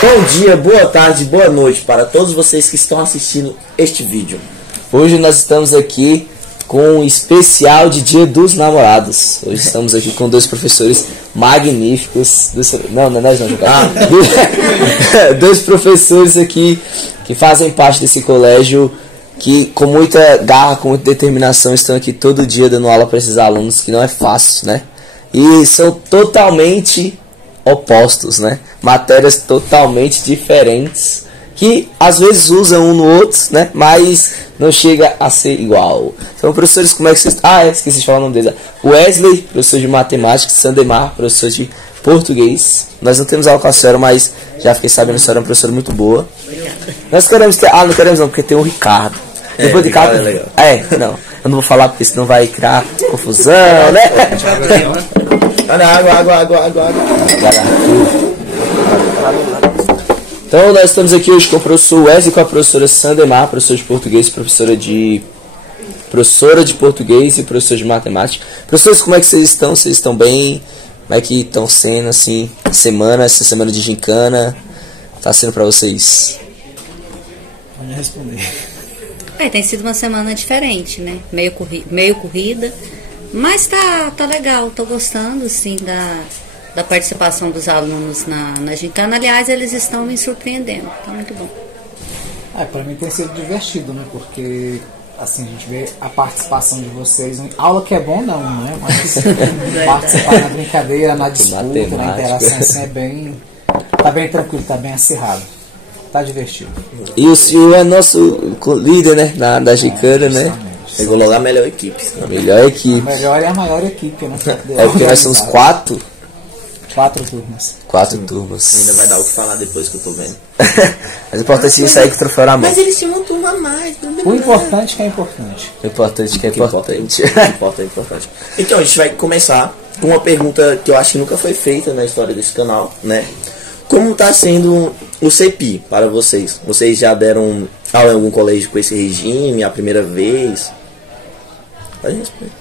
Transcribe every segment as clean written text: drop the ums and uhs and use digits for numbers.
Bom dia, boa tarde, boa noite para todos vocês que estão assistindo este vídeo. Hoje nós estamos aqui com um especial de Dia dos Namorados. Hoje estamos aqui com dois professores magníficos. Dois professores aqui que fazem parte desse colégio, que com muita garra, com muita determinação estão aqui todo dia dando aula para esses alunos, que não é fácil, né? E são totalmente opostos, né? Matérias totalmente diferentes, que às vezes usam um no outro, né? Mas não chega a ser igual. Então, professores, como é que vocês... esqueci de falar o nome deles. Wesley, professor de matemática, Sandemar, professor de português. Nós não temos aula com a senhora, mas já fiquei sabendo que a senhora é uma professora muito boa. Nós queremos que... não queremos não, porque tem o Ricardo. Depois do Ricardo... não. Eu não vou falar porque senão vai criar confusão, né? Água. Então nós estamos aqui hoje com o professor Wesley e com a professora Sandemar, professora de português, professora de português e professora de matemática. Professores, como é que vocês estão? Vocês estão bem? Como é que estão sendo, assim, essa semana de gincana? Tá sendo pra vocês? Pode responder. Tem sido uma semana diferente, né? Meio corrida, mas tá legal, tô gostando, assim, da participação dos alunos na gincana. Aliás, eles estão me surpreendendo, tá muito bom. Para mim tem sido divertido, né? Porque, assim, a gente vê a participação de vocês. Aula que é bom, não, né? Mas participar na brincadeira, na disputa, na interação, assim, tá bem tranquilo, tá bem acirrado. Tá divertido. E o senhor é nosso líder, né? Da gincana, né? Pegou logo a melhor equipe. A melhor equipe. A melhor é a maior equipe, né? Porque nós somos 4 turmas. 4 turmas. Ainda vai dar o que falar depois que eu tô vendo. Mas o importante é sair com o troféu na mão. Mas eles tinham uma turma a mais. O importante que é importante. O importante que é importante. Importante. Então, a gente vai começar com uma pergunta que eu acho que nunca foi feita na história desse canal, né? Como está sendo o CEPI para vocês? Vocês já deram aula em algum colégio com esse regime a primeira vez? Pode responder.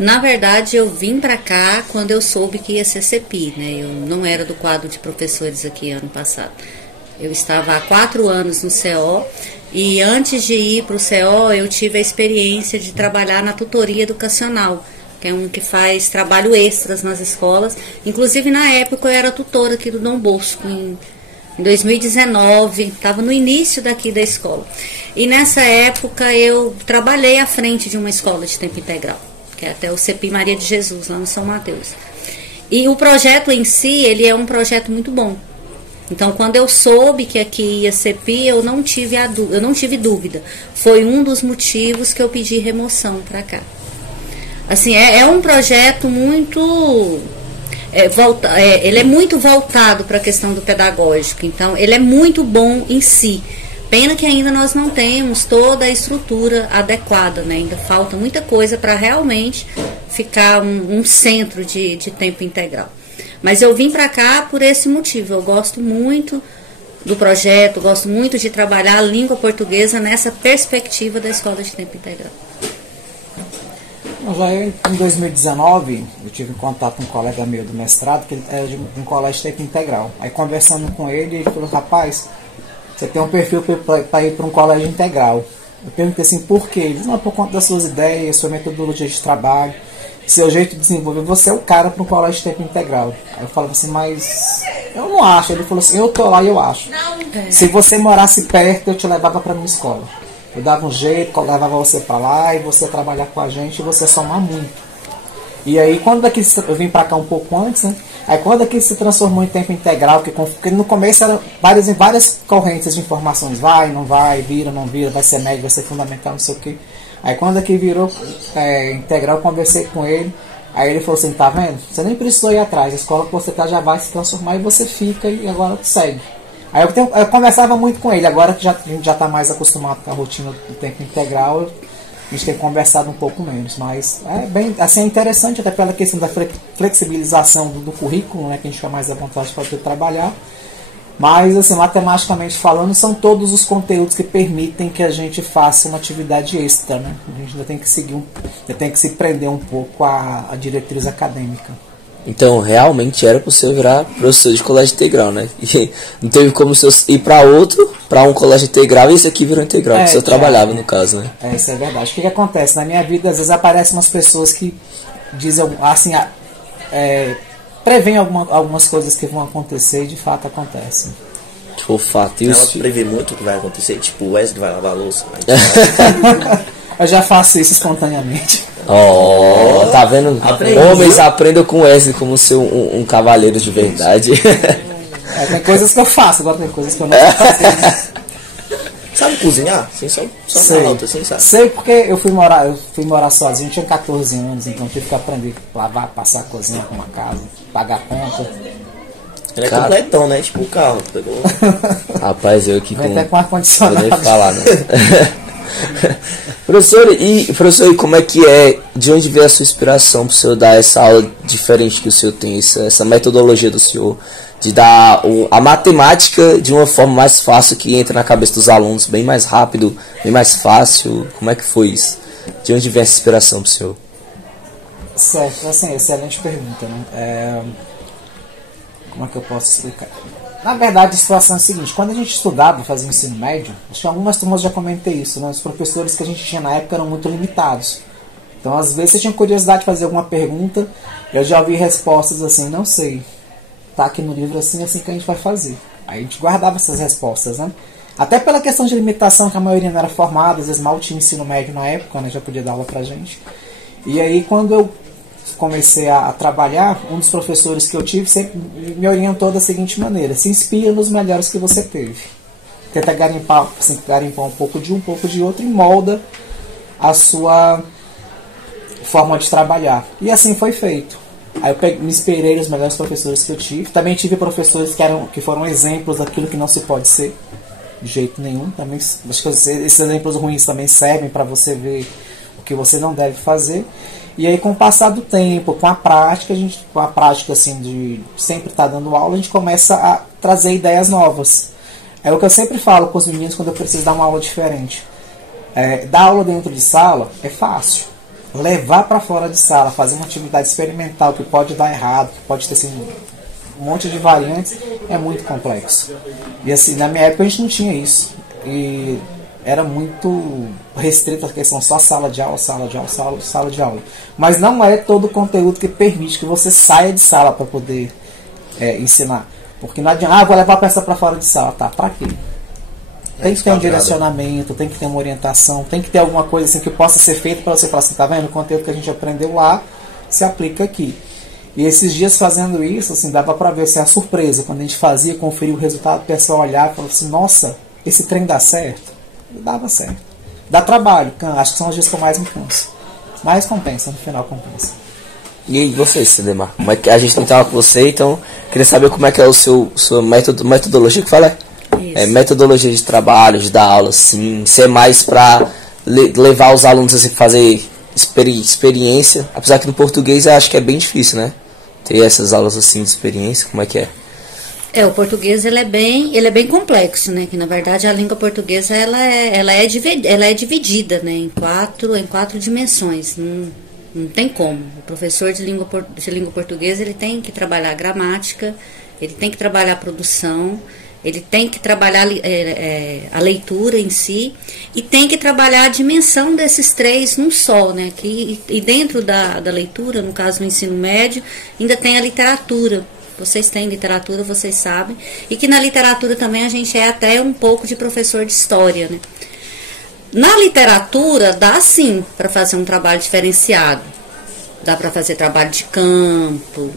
Na verdade, eu vim para cá quando eu soube que ia ser CEPI, né? Eu não era do quadro de professores aqui ano passado. Eu estava há 4 anos no CO e antes de ir para o CO eu tive a experiência de trabalhar na tutoria educacional, que é um que faz trabalho extras nas escolas. Inclusive, na época, eu era tutora aqui do Dom Bosco, em 2019, estava no início daqui da escola. E nessa época, eu trabalhei à frente de uma escola de tempo integral, que é até o CEPI Maria de Jesus, lá no São Mateus. E o projeto em si, ele é um projeto muito bom. Então, quando eu soube que aqui ia CEPI, eu não tive dúvida. Foi um dos motivos que eu pedi remoção para cá. Assim, é um projeto muito... ele é muito voltado para a questão do pedagógico. Então, ele é muito bom em si. Pena que ainda nós não temos toda a estrutura adequada, né? Ainda falta muita coisa para realmente ficar um centro de tempo integral. Mas eu vim para cá por esse motivo. Eu gosto muito do projeto, gosto muito de trabalhar a língua portuguesa nessa perspectiva da escola de tempo integral. Já em 2019, eu tive contato com um colega meu do mestrado, que ele era de um colégio de tempo integral. Aí, conversando com ele, ele falou: rapaz, você tem um perfil para ir para um colégio integral. Eu perguntei assim, por quê? Ele disse: não, por conta das suas ideias, sua metodologia de trabalho, seu jeito de desenvolver, você é o cara para um colégio de tempo integral. Aí eu falava assim, mas eu não acho. Ele falou assim, eu tô lá e eu acho. Se você morasse perto, eu te levava para minha escola. Eu dava um jeito, levava você para lá e você trabalhar com a gente e você somar muito. E aí, quando daqui eu vim para cá um pouco antes, né? Aí quando aqui se transformou em tempo integral, porque no começo eram várias correntes de informações, vai, não vai, vira, não vira, vai ser médio, vai ser fundamental, não sei o quê. Aí quando aqui virou integral, eu conversei com ele, aí ele falou assim, tá vendo? Você nem precisou ir atrás, a escola que você tá já vai se transformar e você fica e agora segue. Aí eu conversava muito com ele, agora que a gente já está mais acostumado com a rotina do tempo integral, a gente tem conversado um pouco menos, mas é bem, assim, é interessante até pela questão da flexibilização do currículo, né, que a gente fica mais à vontade para poder trabalhar, mas assim, matematicamente falando, são todos os conteúdos que permitem que a gente faça uma atividade extra, né? A gente ainda tem que seguir, ainda tem que se prender um pouco à diretriz acadêmica. Então, realmente era pra você virar professor de colégio integral, né? E não teve como você ir pra um colégio integral, e esse aqui virou integral, que você trabalhava, no caso, né? Isso é verdade. O que acontece? Na minha vida, às vezes aparecem umas pessoas que dizem, assim, prevêem algumas coisas que vão acontecer e de fato acontecem. Tipo, o fato. Ela prevê muito o que vai acontecer, tipo, o Wesley vai lavar a louça. Eu já faço isso espontaneamente. Tá vendo? Homens aprendam com Wesley como ser um cavaleiro de verdade. Tem coisas que eu faço, agora tem coisas que eu não faço. Sabe cozinhar? Só Sei. na alta, assim, sabe? Sei porque eu fui morar sozinho, eu tinha 14 anos, então tive que aprender a lavar, passar a cozinha, arrumar casa, pagar a conta. Ele é completão, né? Tipo o carro, pegou. Rapaz, eu aqui Vem até com ar-condicionado. Vou nem falar, né? Professor, e como é que é? De onde veio a sua inspiração para o senhor dar essa aula diferente que o senhor tem, essa metodologia do senhor, de dar a matemática de uma forma mais fácil, que entra na cabeça dos alunos, bem mais rápido, bem mais fácil? Como é que foi isso? De onde veio essa inspiração para o senhor? Certo, assim, excelente pergunta, né? Como é que eu posso explicar? Na verdade, a situação é a seguinte: quando a gente estudava, fazia ensino médio, acho que algumas turmas já comentei isso, né? Os professores que a gente tinha na época eram muito limitados. Então, às vezes, você tinha curiosidade de fazer alguma pergunta, eu já ouvi respostas assim, não sei, tá aqui no livro assim que a gente vai fazer. Aí a gente guardava essas respostas, né? Até pela questão de limitação, que a maioria não era formada, às vezes mal tinha ensino médio na época, né? Já podia dar aula pra gente. E aí, quando eu comecei a trabalhar, um dos professores que eu tive sempre me orientou da seguinte maneira: se inspira nos melhores que você teve, tenta garimpar um pouco de um pouco de outro, e molda a sua forma de trabalhar. E assim foi feito. Aí eu me inspirei nos melhores professores que eu tive. Também tive professores que foram exemplos daquilo que não se pode ser de jeito nenhum. Também acho que esses exemplos ruins também servem para você ver o que você não deve fazer. E aí, com o passar do tempo, com a prática assim, de sempre estar dando aula, a gente começa a trazer ideias novas. É o que eu sempre falo com os meninos quando eu preciso dar uma aula diferente. Dar aula dentro de sala é fácil. Levar para fora de sala, fazer uma atividade experimental que pode dar errado, que pode ter sido um monte de variantes, é muito complexo. E assim, na minha época a gente não tinha isso. E era muito restrito a questão só sala de aula. Mas não é todo o conteúdo que permite que você saia de sala para poder ensinar. Porque não adianta, vou levar a peça para fora de sala. Tá, para quê? Tem que ter um direcionamento, tem que ter uma orientação, tem que ter alguma coisa assim que possa ser feita para você falar assim, tá vendo? O conteúdo que a gente aprendeu lá se aplica aqui. E esses dias fazendo isso, assim, dava para ver assim, a surpresa. Quando a gente fazia, conferia o resultado, o pessoal olhava e falava assim, nossa, esse trem dá certo? E dava certo. Dá trabalho, acho que são os dias que eu mais me canso. Mas compensa, no final compensa. E aí, você, Cidemar? Como é que a gente não estava com você, então queria saber como é que é sua metodologia, que fala? Metodologia de trabalho, de dar aula, assim, ser mais para levar os alunos a fazer experiência, apesar que no português eu acho que é bem difícil, né? Ter essas aulas assim de experiência, como é que é? O português ele é bem complexo, né? Que na verdade a língua portuguesa ela é dividida, né? Em quatro dimensões. Não tem como. O professor de língua portuguesa ele tem que trabalhar a gramática, ele tem que trabalhar a produção, ele tem que trabalhar a leitura em si e tem que trabalhar a dimensão desses três num só, né? E dentro da leitura, no caso no ensino médio, ainda tem a literatura. Vocês têm literatura, vocês sabem. E que na literatura também a gente é até um pouco de professor de história, né? Na literatura, dá sim para fazer um trabalho diferenciado. Dá para fazer trabalho de campo,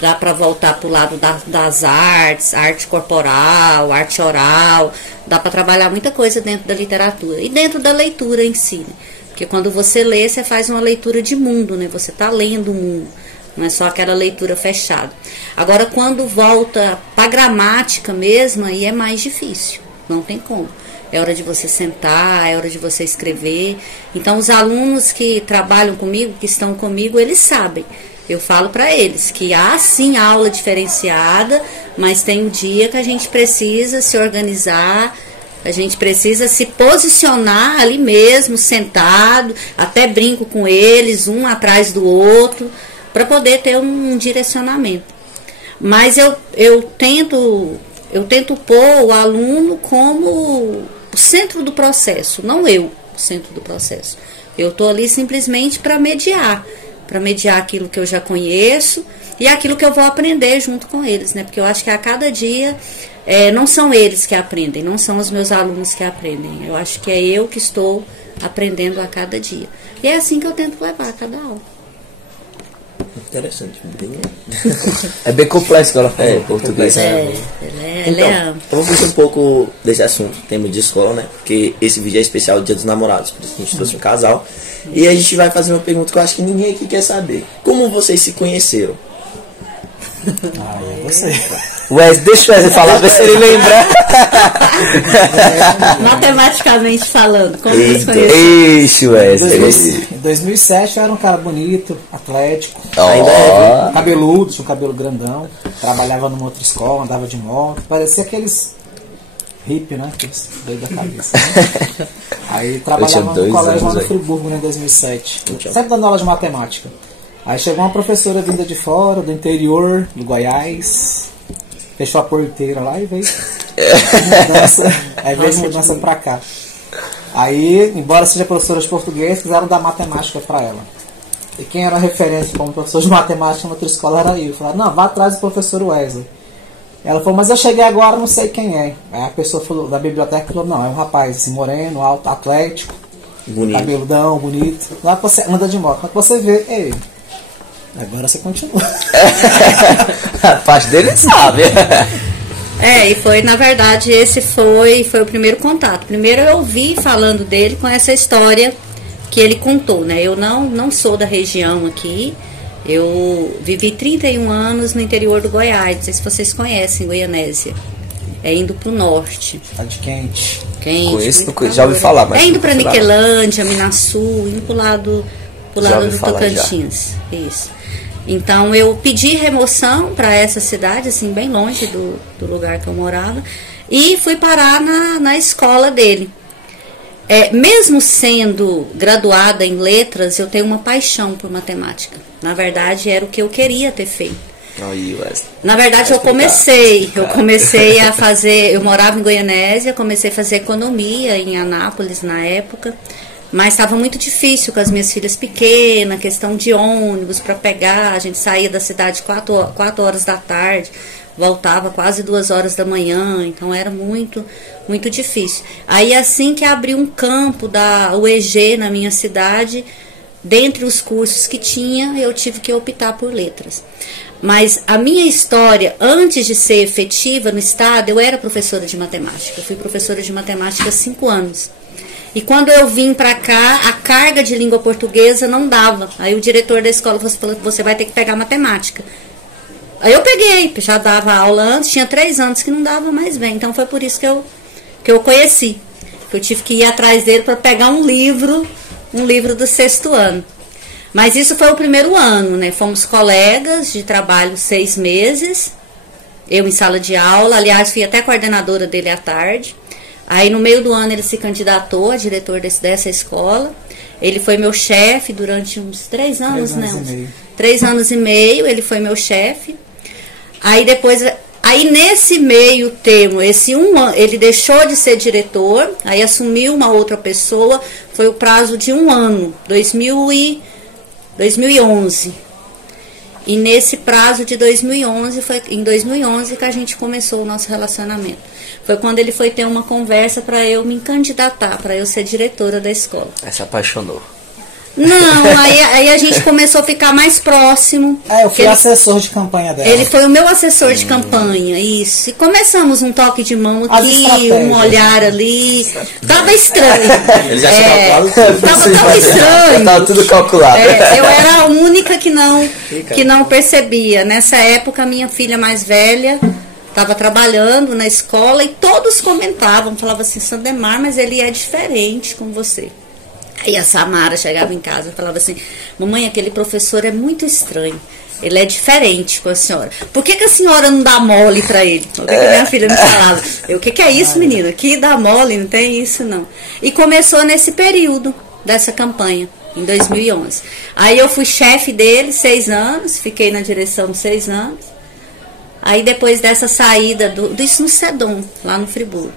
dá para voltar para o lado das artes, arte corporal, arte oral. Dá para trabalhar muita coisa dentro da literatura. E dentro da leitura em si, né? Porque quando você lê, você faz uma leitura de mundo, né? Você está lendo o mundo. Não é só aquela leitura fechada. Agora, quando volta para a gramática mesmo, aí é mais difícil. Não tem como. É hora de você sentar, é hora de você escrever. Então, os alunos que trabalham comigo, que estão comigo, eles sabem. Eu falo para eles que há sim aula diferenciada, mas tem um dia que a gente precisa se organizar, a gente precisa se posicionar ali mesmo, sentado, até brinco com eles, um atrás do outro, para poder ter um direcionamento. Mas eu tento pôr o aluno como o centro do processo, não eu, o centro do processo. Eu estou ali simplesmente para mediar aquilo que eu já conheço e aquilo que eu vou aprender junto com eles, né? Porque eu acho que a cada dia não são eles que aprendem, não são os meus alunos que aprendem. Eu acho que é eu que estou aprendendo a cada dia. E é assim que eu tento levar a cada aula. Interessante. É bem complexo que ela fala português. Ela é ampla. Eu vou fugir um pouco desse assunto, tema de escola, né? Porque esse vídeo é especial do Dia dos Namorados, por isso a gente trouxe um casal. E a gente vai fazer uma pergunta que eu acho que ninguém aqui quer saber. Como vocês se conheceram? É você. Wesley, deixa o Wesley falar, ver se ele lembra. Matematicamente falando, como vocês Eita. conheceram? Ixi, Wesley. Em 2007 eu era um cara bonito, atlético, Ainda é, cabeludo, tinha um cabelo grandão, trabalhava numa outra escola, andava de moto, parecia aqueles hippie, né? Aqueles doidos da cabeça. Né? Aí trabalhava no colégio lá no Friburgo, né, em 2007. Sempre dando aula de matemática. Aí chegou uma professora vinda de fora, do interior, do Goiás, fechou a porteira lá e veio mudança pra cá. Aí, embora seja professora de português, quiseram dar matemática pra ela. E quem era a referência como professor de matemática na outra escola era eu. Falaram, não, vá atrás do professor Wesley. Ela falou, mas eu cheguei agora, não sei quem é. Aí a pessoa falou, da biblioteca falou, não, é um rapaz assim, moreno, alto, atlético, bonito, cabeludão, bonito. Lá que você anda de moto, lá que você vê, é ele. Agora você continua. A parte dele sabe. E foi, na verdade, esse foi o primeiro contato. Primeiro eu ouvi falando dele com essa história que ele contou, né? Eu não sou da região aqui. Eu vivi 31 anos no interior do Goiás. Não sei se vocês conhecem Goianésia. É indo pro norte. Tá de quente. Conheço, já ouvi falar. Mas indo pra Niquelândia, Minasul, indo pro lado do Tocantins. Isso. Então eu pedi remoção para essa cidade, assim, bem longe do lugar que eu morava, e fui parar na escola dele. Mesmo sendo graduada em letras, eu tenho uma paixão por matemática. Na verdade, era o que eu queria ter feito. Na verdade, eu comecei a fazer, eu morava em Goianésia, comecei a fazer economia em Anápolis na época. Mas estava muito difícil com as minhas filhas pequenas, questão de ônibus para pegar. A gente saía da cidade 4 horas da tarde, voltava quase 2 horas da manhã, então era muito, muito difícil. Aí assim que abriu um campo da UEG na minha cidade, dentre os cursos que tinha, eu tive que optar por letras. Mas a minha história, antes de ser efetiva no estado, eu era professora de matemática. Eu fui professora de matemática há 5 anos. E quando eu vim pra cá, a carga de língua portuguesa não dava. Aí o diretor da escola falou, você vai ter que pegar matemática. Aí eu peguei, já dava aula antes, tinha 3 anos que não dava mais bem. Então foi por isso que eu conheci. Eu tive que ir atrás dele para pegar um livro do 6º ano. Mas isso foi o primeiro ano, né? Fomos colegas de trabalho 6 meses. Eu em sala de aula, aliás, fui até coordenadora dele à tarde. Aí no meio do ano ele se candidatou a diretor dessa escola. Ele foi meu chefe durante uns 3 anos, né? 3 anos e meio ele foi meu chefe. Aí depois, nesse meio termo, esse 1 ano, ele deixou de ser diretor, aí assumiu uma outra pessoa, foi o prazo de 1 ano, 2011. E nesse prazo de 2011, foi em 2011 que a gente começou o nosso relacionamento. Foi quando ele foi ter uma conversa para eu me candidatar, para eu ser diretora da escola. Se apaixonou. Não, aí a gente começou a ficar mais próximo. Eu fui assessor de campanha dela. Ele foi o meu assessor de campanha, isso. E começamos um toque de mão aqui, um olhar ali. Tava estranho. Ele já tinha calculado. Tava estranho. Tava tudo calculado. Eu era a única que não percebia. Nessa época, a minha filha mais velha estava trabalhando na escola e todos comentavam, falavam assim, Sandemar, mas ele é diferente com você. Aí a Samara chegava em casa e falava assim, mamãe, aquele professor é muito estranho, ele é diferente com a senhora. Por que a senhora não dá mole para ele? O que minha filha me falava? O que é isso, menina? Que dá mole, não tem isso não. E começou nesse período dessa campanha. em 2011. Aí eu fui chefe dele 6 anos, fiquei na direção 6 anos. Aí depois dessa saída, isso no Sedom, lá no Friburgo.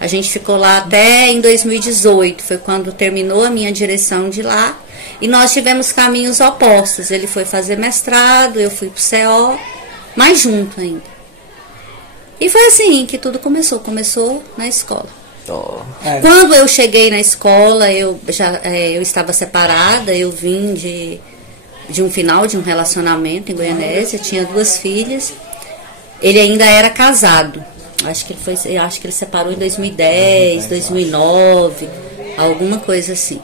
A gente ficou lá até em 2018, foi quando terminou a minha direção de lá. E nós tivemos caminhos opostos. Ele foi fazer mestrado, eu fui pro CO, mais junto ainda. E foi assim que tudo começou na escola. Quando eu cheguei na escola, eu estava separada, eu vim de um final de um relacionamento em Goianésia, tinha 2 filhas. Ele ainda era casado. Acho que ele separou em 2010, 2009, alguma coisa assim.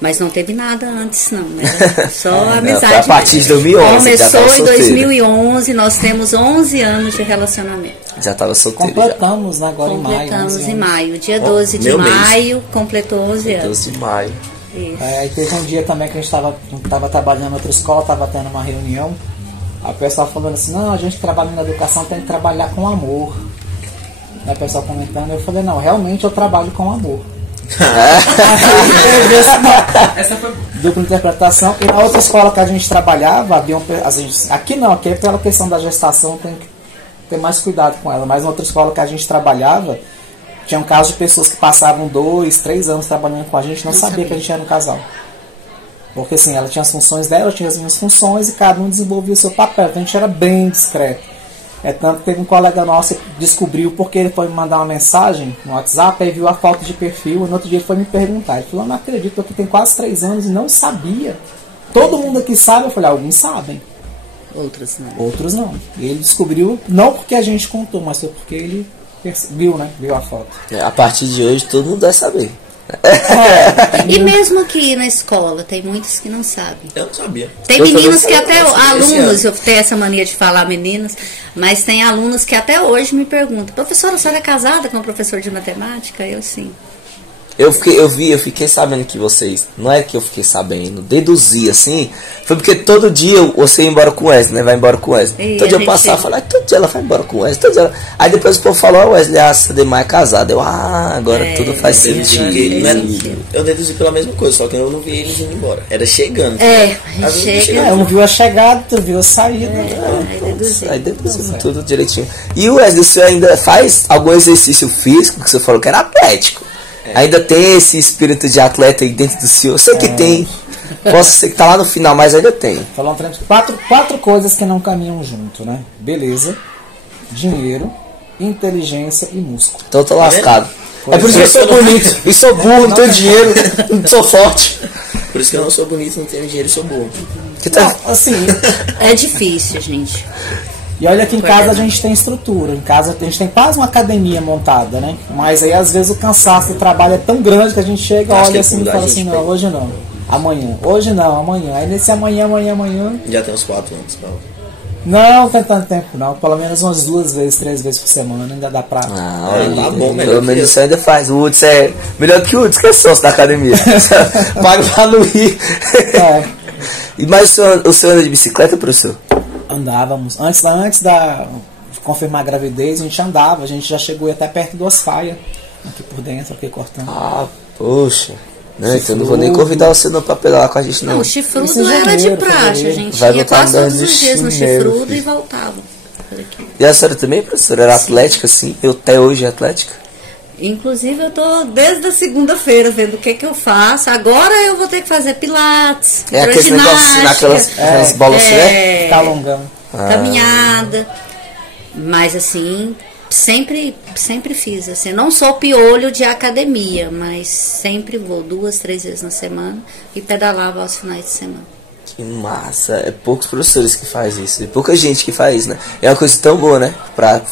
Mas não teve nada antes, não, né? Só amizade. Foi a partir de 2011. Começou em 2011, nós temos 11 anos de relacionamento. Já estava solteiro. Completamos agora em maio. Completamos em maio. Dia 12 de maio, completou 11 anos. 12 de maio. Aí teve um dia também que a gente estava trabalhando em outra escola, estava tendo uma reunião. A pessoa falando assim, não, a gente trabalha na educação, tem que trabalhar com amor. Aí a pessoa comentando, eu falei, não, realmente eu trabalho com amor. Essa foi dupla interpretação. E na outra escola que a gente trabalhava, aqui não, aqui é pela questão da gestação, tem que ter mais cuidado com ela. Mas na outra escola que a gente trabalhava, tinha um caso de pessoas que passavam 2, 3 anos trabalhando com a gente, não sabia que a gente era um casal. Porque assim, ela tinha as funções dela, eu tinha as minhas funções e cada um desenvolvia o seu papel. Então a gente era bem discreto. Tanto que teve um colega nosso que descobriu porque ele foi me mandar uma mensagem no WhatsApp, aí viu a foto de perfil, e no outro dia ele foi me perguntar. Ele falou, eu não acredito, aqui tem quase 3 anos e não sabia. Todo mundo aqui sabe. Eu falei, alguns sabem. Outros não. Outros não. E ele descobriu, não porque a gente contou, mas foi porque ele viu, né? Viu a foto. A partir de hoje todo mundo vai saber. E mesmo aqui na escola, tem muitos que não sabem. Eu não sabia. Tem meninos que até, alunos, eu tenho essa mania de falar meninas, mas tem alunos que até hoje me perguntam, professora, a senhora é casada com um professor de matemática? Eu sim. Eu fiquei sabendo que vocês, não é que eu fiquei sabendo, deduzi assim, foi porque todo dia você ia embora com o Wesley, né? Vai embora com o Wesley. Todo dia eu passava e falava, todo dia ela vai embora com o Wesley, todo dia ela... Aí depois o povo falou, Wesley, a Sademar é casada. Eu, agora tudo faz sentido. Eu deduzi pela mesma coisa, só que eu não vi eles indo embora. Era chegando. Um viu a chegada, tu viu a saída. Aí deduziu tudo direitinho. E o Wesley, você ainda faz algum exercício físico, que você falou que era atlético? Ainda tem esse espírito de atleta aí dentro do senhor? Sei que tem. Posso ser que tá lá no final, mas ainda tem. Falando quatro coisas que não caminham junto, né? Beleza, dinheiro, inteligência e músculo. Então eu tô lascado. É por isso que eu sou bonito. E sou burro, não tenho dinheiro, não sou forte. Por isso que eu não sou bonito, não tenho dinheiro e sou burro. Não, assim, é difícil, gente. E olha que em casa a gente tem estrutura, em casa a gente tem quase uma academia montada, né? Mas aí às vezes o cansaço do trabalho é tão grande que a gente chega, olha assim e fala assim, não, hoje não, amanhã, hoje não, amanhã. Aí nesse amanhã. Já tem uns 4 anos, Paulo. Não tem tanto tempo não, pelo menos umas 2 vezes, 3 vezes por semana, ainda dá pra... Tá bom, pelo menos isso ainda faz. O Hudson é melhor que o Hudson, que é sócio da academia. Paga pra não ir. Mas o senhor anda de bicicleta, professor? Andávamos. Antes de confirmar a gravidez, a gente andava. A gente já chegou até perto do Asfaia. Aqui por dentro, aqui cortando. Poxa. Não, então não vou nem convidar você não pra pedalar com a gente, não. O Chifrudo era de praxe. A gente ia quase todos os dias no Chifrudo e voltava. E a senhora também, professora? Era atlética, assim? Eu até hoje é atlética? Inclusive eu tô desde a segunda-feira vendo o que eu faço. Agora eu vou ter que fazer pilates, aqueles negócios, aquelas bolas, né? Ficar alongando. Caminhada. Mas assim, sempre fiz. Assim, não sou piolho de academia, mas sempre vou 2, 3 vezes na semana e pedalava aos finais de semana. Que massa. É poucos professores que fazem isso. É pouca gente que faz isso, né? É uma coisa tão boa, né?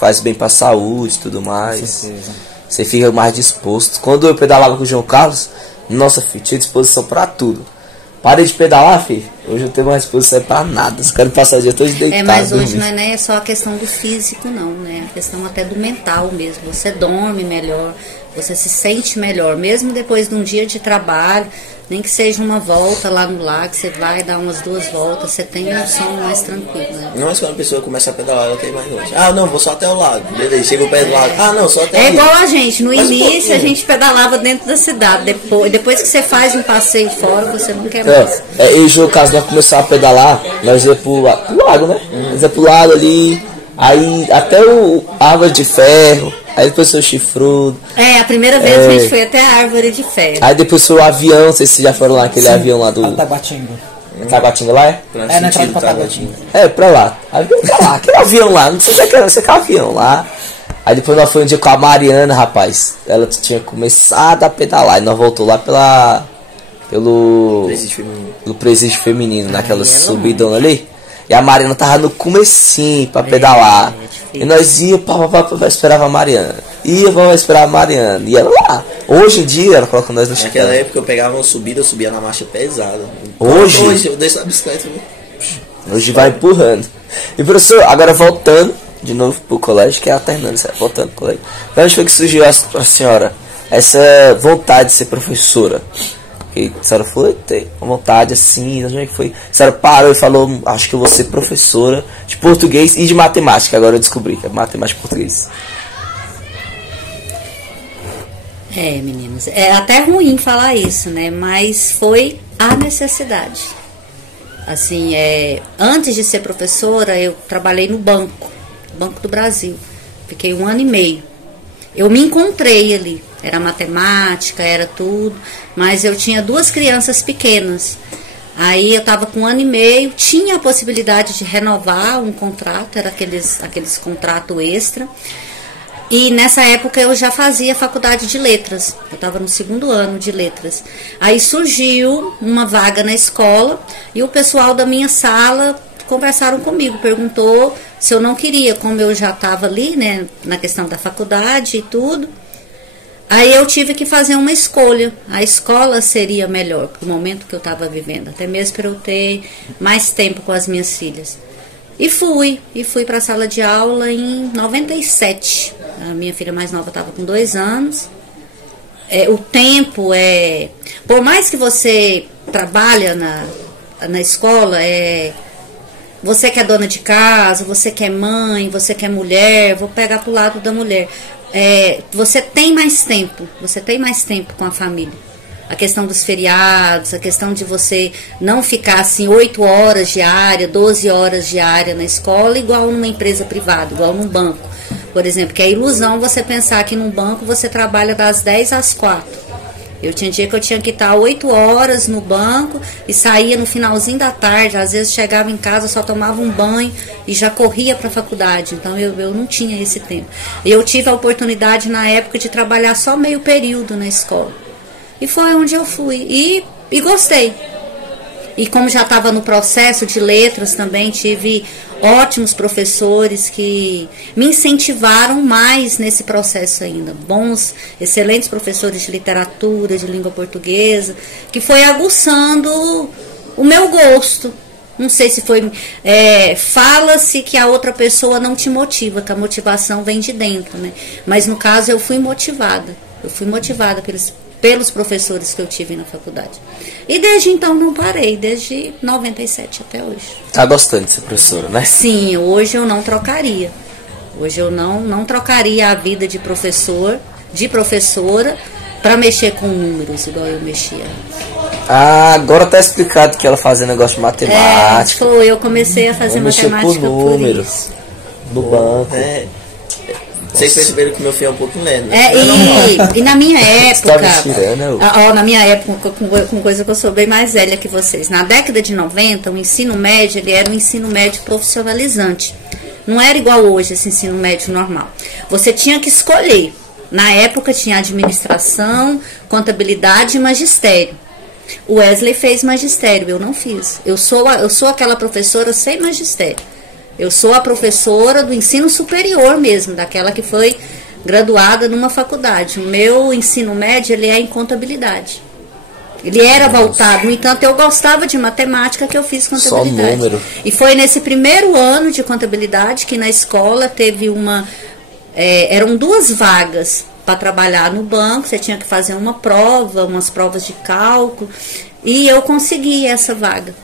Faz bem pra saúde e tudo mais. Com certeza. Você fica mais disposto. Quando eu pedalava com o João Carlos, nossa, filho, tinha disposição pra tudo. Parei de pedalar, filho. Hoje eu tenho mais disposição pra nada. Os caras passam o dia todo deitado. Mas hoje não é só a questão do físico, não, né? A questão até do mental mesmo. Você dorme melhor, você se sente melhor. Mesmo depois de um dia de trabalho, Nem que seja uma volta lá no lago, você vai dar umas 2 voltas, você tem um sono mais tranquilo, né? Não é quando a pessoa começa a pedalar, ela quer ir mais longe. Ah, não, vou só até o lago. Beleza, chega perto do lago. Ah, não, só até o É lago. igual a gente, no Mas um início pouquinho. a gente pedalava dentro da cidade, depois que você faz um passeio fora, você não quer mais. Eu e o caso nós começamos a pedalar, nós ia pro lago, né? Nós ia pro lado ali, aí até a árvore de ferro, aí depois foi o chifrudo, A primeira vez a gente foi até a árvore de ferro. aí depois foi o avião, não sei se vocês já foram lá, aquele avião lá do Taguatinga. Taguatinga lá, é? Pra Na entrada sentido, pra tá, Taguatinga. Pra lá. Avião pra lá, aquele avião lá, não sei se é aquele avião lá. Aí depois nós fomos um dia com a Mariana, rapaz. Ela tinha começado a pedalar e nós voltou lá pelo presídio feminino, naquela subidona ali. E a Mariana tava no comecinho pra pedalar. E nós ia, esperava a Mariana. Esperava a Mariana. E ela lá. Hoje em dia, ela coloca nós no chão. Naquela época eu pegava uma subida, eu subia na marcha pesada. Hoje eu desço a bicicleta. Hoje vai empurrando. E professor, agora voltando de novo pro colégio, que é alternando, voltando pro colégio. Onde foi que surgiu a senhora essa vontade de ser professora? Que a senhora foi ter uma vontade assim, onde é que foi? A senhora parou e falou, acho que eu vou ser professora de português e de matemática. Agora eu descobri que é matemática e português. Meninos, é até ruim falar isso, né? Mas foi a necessidade. Assim, antes de ser professora, eu trabalhei no Banco do Brasil. Fiquei 1 ano e meio. Eu me encontrei ali. Era matemática, era tudo. Mas eu tinha 2 crianças pequenas. Aí eu estava com 1 ano e meio. Tinha a possibilidade de renovar um contrato. Era aqueles contrato extra. E nessa época eu já fazia faculdade de letras. Eu estava no 2º ano de letras. Aí surgiu uma vaga na escola. E o pessoal da minha sala conversaram comigo, perguntou se eu não queria, como eu já estava ali, né, na questão da faculdade e tudo. Aí eu tive que fazer uma escolha. A escola seria melhor para o momento que eu estava vivendo, até mesmo para eu ter mais tempo com as minhas filhas. E fui para a sala de aula em 97. A minha filha mais nova estava com 2 anos. O tempo por mais que você trabalha na escola, você que é dona de casa, você que é mãe, você que é mulher, vou pegar pro lado da mulher. Você tem mais tempo com a família. A questão dos feriados, a questão de você não ficar assim 8 horas diária, 12 horas diária na escola, igual numa empresa privada, igual num banco. Por exemplo, que é ilusão você pensar que num banco você trabalha das 10 às 4. Eu tinha dia que eu tinha que estar 8 horas no banco e saía no finalzinho da tarde. Às vezes chegava em casa, só tomava um banho e já corria para a faculdade. Então eu não tinha esse tempo. E eu tive a oportunidade na época de trabalhar só meio período na escola. E foi onde eu fui. E gostei. E como já estava no processo de letras também, tive ótimos professores que me incentivaram mais nesse processo ainda. Bons, excelentes professores de literatura, de língua portuguesa, que foi aguçando o meu gosto. Não sei se foi... fala-se que a outra pessoa não te motiva, que a motivação vem de dentro, né? Mas no caso eu fui motivada. Eu fui motivada pelos professores que eu tive na faculdade. E desde então não parei, desde 97 até hoje. Tá gostando de ser professora, né? Sim, hoje eu não trocaria. Hoje eu não trocaria a vida de professora para mexer com números, igual eu mexia. Agora tá explicado que ela fazia negócio de matemática. Eu comecei a fazer matemática por números, no banco. Vocês perceberam que meu filho é um pouco lento. E na minha época, na minha época, com coisa que eu sou bem mais velha que vocês, na década de 90, o ensino médio, ele era um ensino médio profissionalizante. Não era igual hoje, esse ensino médio normal. Você tinha que escolher. Na época tinha administração, contabilidade e magistério. O Wesley fez magistério, eu não fiz. Eu sou aquela professora sem magistério. Eu sou a professora do ensino superior mesmo, daquela que foi graduada numa faculdade. O meu ensino médio, ele é em contabilidade. Ele era voltado, no entanto, eu gostava de matemática, que eu fiz contabilidade. Só número. E foi nesse primeiro ano de contabilidade que na escola teve eram 2 vagas para trabalhar no banco, você tinha que fazer uma prova, umas provas de cálculo, e eu consegui essa vaga.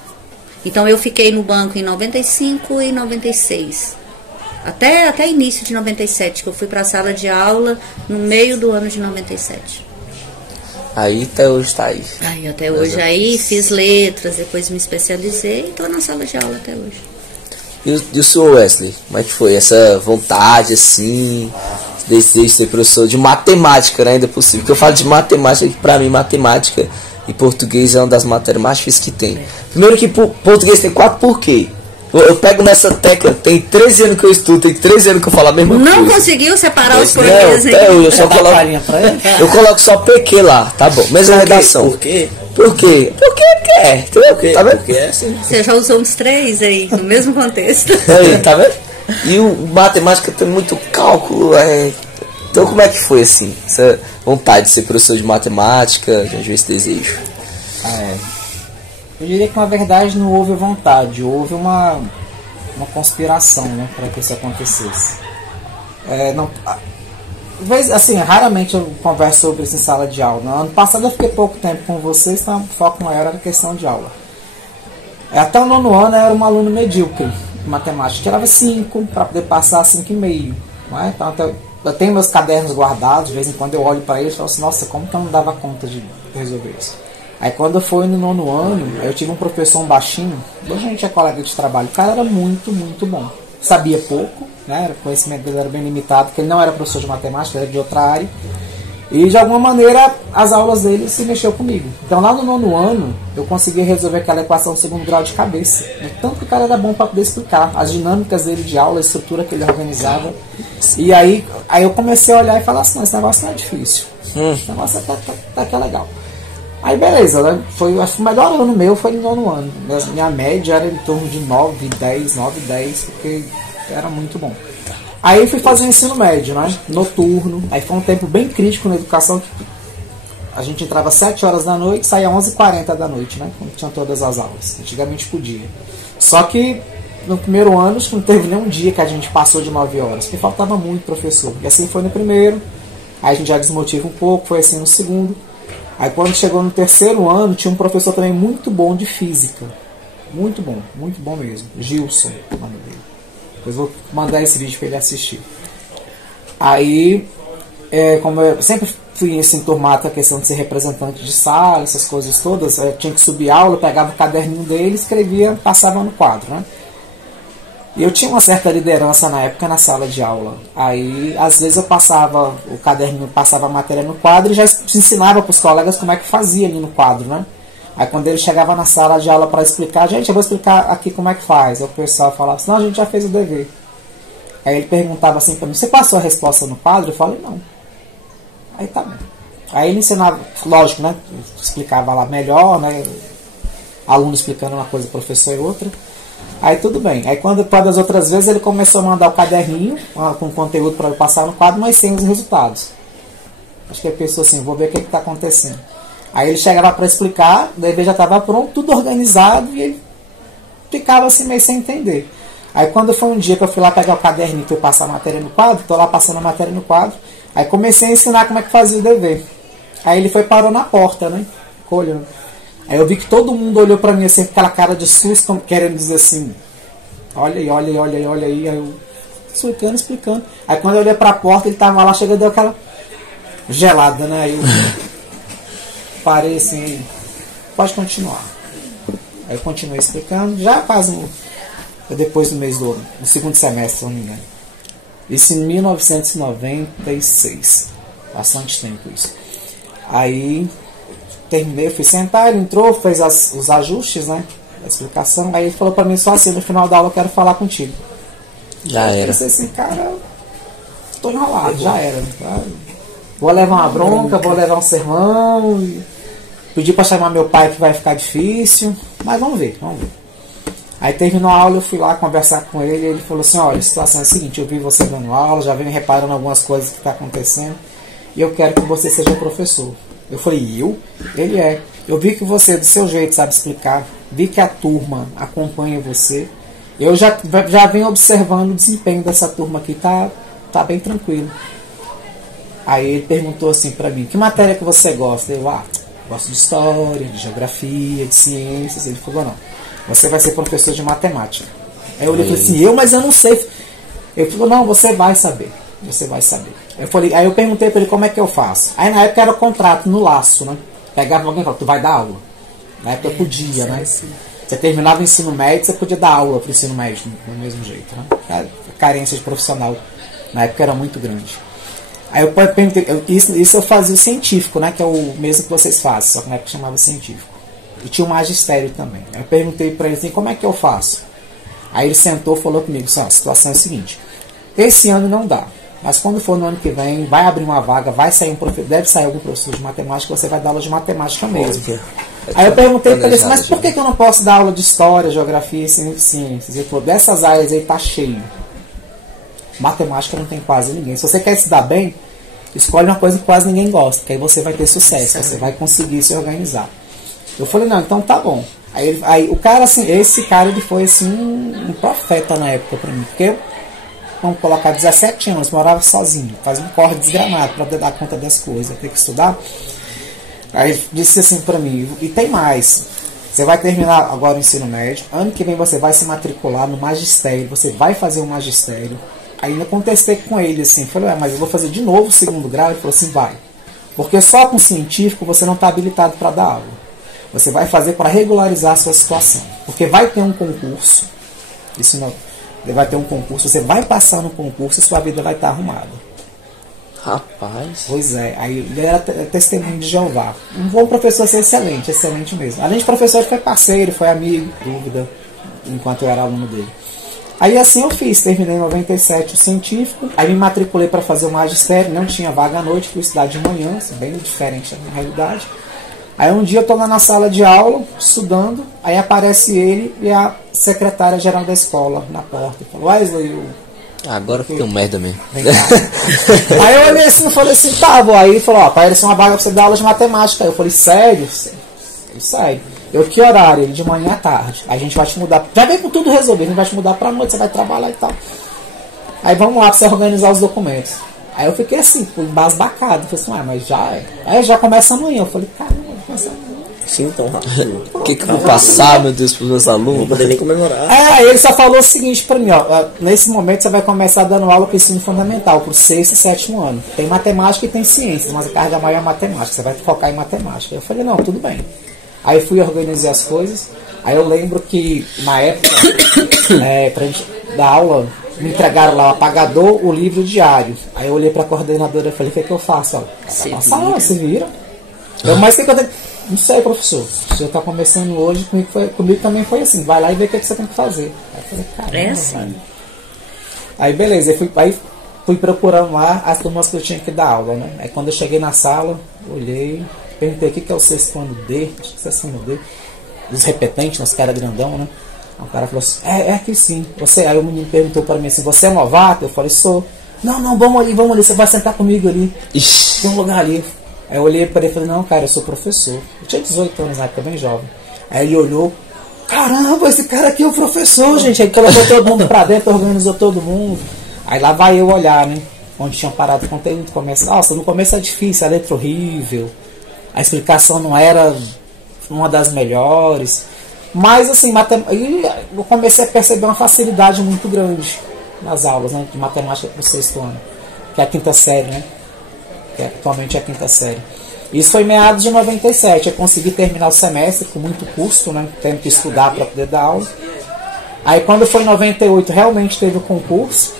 Então eu fiquei no banco em 95 e 96. Até início de 97, que eu fui para a sala de aula no meio do ano de 97. Aí até hoje tá aí. Aí até hoje aí fiz letras, depois me especializei e estou na sala de aula até hoje. E o senhor Wesley, como é que foi? Essa vontade assim, desejo de ser professor de matemática, né, ainda possível? Porque eu falo de matemática, que pra mim matemática e português é uma das matérias mais difíceis que tem. Primeiro que português tem 4 por quê? Eu pego nessa tecla, tem 13 anos que eu estudo, tem 13 anos que eu falo a mesma coisa. Não conseguiu separar os Não, portugueses, hein? eu só coloco, eu coloco só PQ lá, tá bom. Mesma redação. Por quê? Por quê? Porque quer, entendeu? Tá vendo? Porque é assim. Você já usou uns 3 aí, no mesmo contexto. Aí, tá vendo? E o matemática tem muito cálculo, Então como é que foi assim? Essa vontade de ser professor de matemática, de onde veio esse desejo? Eu diria que na verdade não houve vontade, houve uma conspiração, né, para que isso acontecesse. Assim, raramente eu converso sobre isso em sala de aula. No ano passado eu fiquei pouco tempo com vocês, então o foco maior era a questão de aula. Até o 9º ano eu era um aluno medíocre de matemática, tirava 5 para poder passar 5,5. Né? Então eu tenho meus cadernos guardados, de vez em quando eu olho para eles e falo assim, nossa, como que eu não dava conta de resolver isso? Aí quando eu fui no 9º ano, eu tive um professor, um baixinho, hoje a gente é colega de trabalho, o cara era muito, muito bom. Sabia pouco, né? O conhecimento dele era bem limitado, porque ele não era professor de matemática, ele era de outra área. E de alguma maneira as aulas dele se mexeu comigo. Então lá no 9º ano eu consegui resolver aquela equação de 2º grau de cabeça. Tanto que o cara era bom para poder explicar as dinâmicas dele de aula, a estrutura que ele organizava. E aí eu comecei a olhar e falar assim, esse negócio não é difícil. Esse negócio tá legal. Aí beleza, né? Acho que o melhor ano meu foi no 9º ano. Minha média era em torno de 9, 10, porque era muito bom. Aí eu fui fazer o ensino médio, né? Noturno. Aí foi um tempo bem crítico na educação. A gente entrava às 7 horas da noite, saía às 11h40 da noite, né? Quando tinham todas as aulas. Antigamente podia. Só que no primeiro ano não teve nenhum dia que a gente passou de 9 horas, porque faltava muito professor. E assim foi no primeiro. Aí a gente já desmotiva um pouco, foi assim no segundo. Aí quando chegou no 3º ano, tinha um professor também muito bom de física. Muito bom mesmo. Gilson, o nome dele. Depois vou mandar esse vídeo para ele assistir. Aí, como eu sempre fui assim, turmado com a questão de ser representante de sala, essas coisas todas, eu tinha que subir aula, eu pegava o caderninho dele, escrevia, passava no quadro, né? E eu tinha uma certa liderança na época na sala de aula. Aí, às vezes eu passava o caderninho, passava a matéria no quadro e já ensinava para os colegas como é que fazia ali no quadro, né? Aí quando ele chegava na sala de aula para explicar, gente, eu vou explicar aqui como é que faz. Aí o pessoal falava assim, não, a gente já fez o dever. Aí ele perguntava assim para mim, você passou a resposta no quadro? Eu falei, não. Aí tá bom. Aí ele ensinava, lógico, né? Explicava lá melhor, né? Aluno explicando uma coisa, professor e outra. Aí tudo bem. Aí quando das outras vezes ele começou a mandar o caderninho com conteúdo para eu passar no quadro, mas sem os resultados. Acho que ele pensou assim, vou ver o que está acontecendo. Aí ele chegava para explicar, o dever já estava pronto, tudo organizado, e ele ficava assim meio sem entender. Aí quando foi um dia que eu fui lá pegar o caderninho para eu passar a matéria no quadro, estou lá passando a matéria no quadro, aí comecei a ensinar como é que fazia o dever. Aí ele parou na porta, né? Ficou olhando. Aí eu vi que todo mundo olhou para mim assim, com aquela cara de susto, querendo dizer assim, olha aí. Aí eu explicando. Aí quando eu olhei para a porta, ele estava lá, chegou e deu aquela gelada, né? Aí eu parei assim, pode continuar. Aí eu continuei explicando, já faz depois do mês do segundo semestre, se não me engano. Isso em 1996. Bastante tempo isso. Aí terminei, fui sentar, ele entrou, fez os ajustes, né? A explicação. Aí ele falou pra mim só assim, no final da aula eu quero falar contigo. Já era. Eu pensei assim, cara, tô enrolado, já era. Vou levar uma bronca, vou levar um sermão. Pedi pra chamar meu pai que vai ficar difícil. Mas vamos ver. Aí terminou a aula, eu fui lá conversar com ele. Ele falou assim, olha, a situação é a seguinte, eu vi você dando aula, já venho reparando algumas coisas que está acontecendo. E eu quero que você seja professor. Eu falei, eu? Ele é. Eu vi que você, do seu jeito, sabe explicar. Vi que a turma acompanha você. Eu já venho observando o desempenho dessa turma aqui, tá bem tranquilo. Aí ele perguntou assim pra mim, que matéria que você gosta? Eu, gosto de história, de geografia, de ciências. Ele falou, não, você vai ser professor de matemática. Aí eu olhei e falei assim, mas eu não sei. Ele falou, não, você vai saber. Você vai saber. Aí eu perguntei pra ele como é que eu faço. Aí na época era o contrato no laço, né? Pegava alguém e falava, tu vai dar aula. Na época podia, né? Você terminava o ensino médio, você podia dar aula pro ensino médio do mesmo jeito, né? A carência de profissional na época era muito grande. Aí eu perguntei, isso eu fazia o científico, né? Que é o mesmo que vocês fazem, só que na época chamava científico. E tinha o magistério também. Aí eu perguntei pra ele assim, como é que eu faço? Aí ele sentou e falou comigo, a situação é a seguinte, esse ano não dá, mas quando for no ano que vem, vai abrir uma vaga, vai sair deve sair algum professor de matemática, você vai dar aula de matemática mesmo. Aí eu perguntei pra ele assim, mas por que eu não posso dar aula de história, geografia e ciências? Ele falou, dessas áreas aí tá cheio. Matemática não tem quase ninguém. Se você quer se dar bem, escolhe uma coisa que quase ninguém gosta, que aí você vai ter sucesso, você vai conseguir se organizar. Eu falei, não, então tá bom. Aí o cara, assim, esse cara, ele foi assim um profeta na época pra mim, porque vamos colocar 17 anos, morava sozinho, fazia um corre desgramado pra poder dar conta das coisas, ter que estudar. Aí disse assim pra mim, e tem mais, você vai terminar agora o ensino médio, ano que vem você vai se matricular no magistério, você vai fazer o magistério. Aí eu contestei com ele assim, falei, mas eu vou fazer de novo o segundo grau? Ele falou assim, vai, porque só com científico você não está habilitado para dar aula. Você vai fazer para regularizar a sua situação. Porque vai ter um concurso. Isso não, vai ter um concurso. Você vai passar no concurso e sua vida vai estar arrumada. Rapaz. Pois é. Aí ele era testemunho de Jeová. Um bom professor, assim, excelente. Excelente mesmo. Além de professor, ele foi parceiro, foi amigo, dúvida, enquanto eu era aluno dele. Aí assim eu fiz. Terminei em 97 o científico. Aí me matriculei para fazer o magistério. Não tinha vaga à noite, fui estudar de manhã. Bem diferente da minha realidade. Aí um dia eu estou lá na sala de aula, estudando, aí aparece ele e a secretária-geral da escola na porta. Ele falou, Wesley, agora fica um merda mesmo. Aí eu olhei assim e falei assim, tá, vou. Aí ele falou, apareceu uma vaga pra você dar aula de matemática. Aí eu falei, sério? Sério. Eu, que horário? Ele, de manhã à tarde. Aí a gente vai te mudar, já veio com tudo resolvido, a gente vai te mudar pra noite, você vai trabalhar e tal. Aí vamos lá pra você organizar os documentos. Aí eu fiquei assim, embasbacado. Falei assim, mas já é. Aí já começa amanhã. Eu falei, caramba, começa amanhã. Sim, tão rápido. O que eu vou passar, meu Deus, pros meus alunos? Não vou poder nem comemorar. Aí ele só falou o seguinte pra mim, ó. Nesse momento você vai começar dando aula pro ensino fundamental, pro 6º e 7º ano. Tem matemática e tem ciências, mas a carga maior é matemática. Você vai focar em matemática. Eu falei, não, tudo bem. Aí fui organizar as coisas. Aí eu lembro que na época, pra gente dar aula, me entregaram lá o apagador, o livro diário. Aí eu olhei pra coordenadora e falei, o que é que eu faço? Ó, se vira. Mas o que eu tenho? Não sei, professor. O senhor está começando hoje, comigo também foi assim. Vai lá e vê o que você tem que fazer. Aí eu falei, caramba, assim. Aí beleza, aí fui procurando lá as turmas que eu tinha que dar aula, né? Aí quando eu cheguei na sala, olhei, perguntei o que é o 6º ano D, acho que 6º ano D, dos repetentes, nos caras grandão, né? O cara falou assim, é aqui sim. Aí o menino perguntou para mim assim, você é novato? Eu falei, sou. Não, vamos ali, você vai sentar comigo ali. Ixi. Tem um lugar ali. Aí eu olhei para ele e falei, não, cara, eu sou professor. Eu tinha 18 anos na época, bem jovem. Aí ele olhou, caramba, esse cara aqui é o professor, gente. Aí colocou todo mundo pra dentro, organizou todo mundo. Aí lá vai eu olhar, né? Onde tinha parado o conteúdo. Nossa, no começo é difícil, a letra horrível. A explicação não era uma das melhores. Mas assim, eu comecei a perceber uma facilidade muito grande nas aulas, né? De matemática pro 6º ano. Que é a 5ª série, né? Que atualmente é a 5ª série. Isso foi em meados de 97. Eu consegui terminar o semestre com muito custo, né? Tendo que estudar para poder dar aula. Aí quando foi em 98 realmente teve o concurso.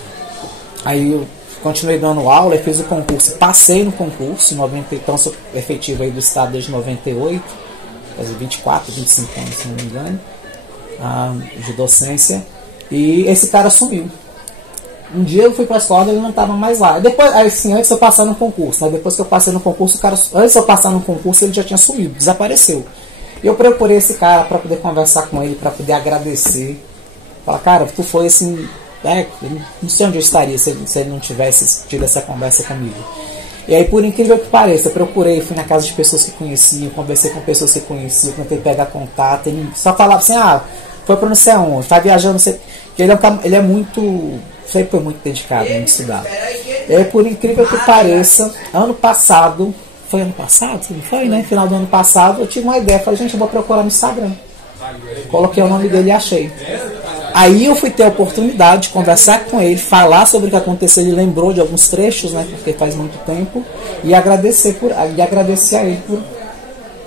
Aí eu continuei dando aula, eu fiz o concurso, passei no concurso, então sou efetivo aí do estado desde 98, quase 24, 25 anos, se não me engano, de docência. E esse cara sumiu. Um dia eu fui para a escola e ele não estava mais lá. Depois, assim, antes de eu passar no concurso, né? Depois que eu passei no concurso, antes de eu passar no concurso, ele já tinha sumido, desapareceu. E eu procurei esse cara para poder conversar com ele, para poder agradecer. Falar, cara, tu foi assim, não sei onde eu estaria se ele não tivesse tido essa conversa comigo. E aí, por incrível que pareça, eu procurei, fui na casa de pessoas que conheciam, conversei com pessoas que conheciam, tentei pegar contato, ele só falava assim, foi para não sei aonde, tá viajando, não sei. Ele é muito, sempre foi muito dedicado, muito estudado. E por incrível que pareça, ano passado, foi ano passado? Foi, né? Final do ano passado, eu tive uma ideia. Falei, gente, eu vou procurar no Instagram. Coloquei o nome dele e achei. Aí eu fui ter a oportunidade de conversar com ele, falar sobre o que aconteceu. Ele lembrou de alguns trechos, né? Porque faz muito tempo. E agradecer a ele por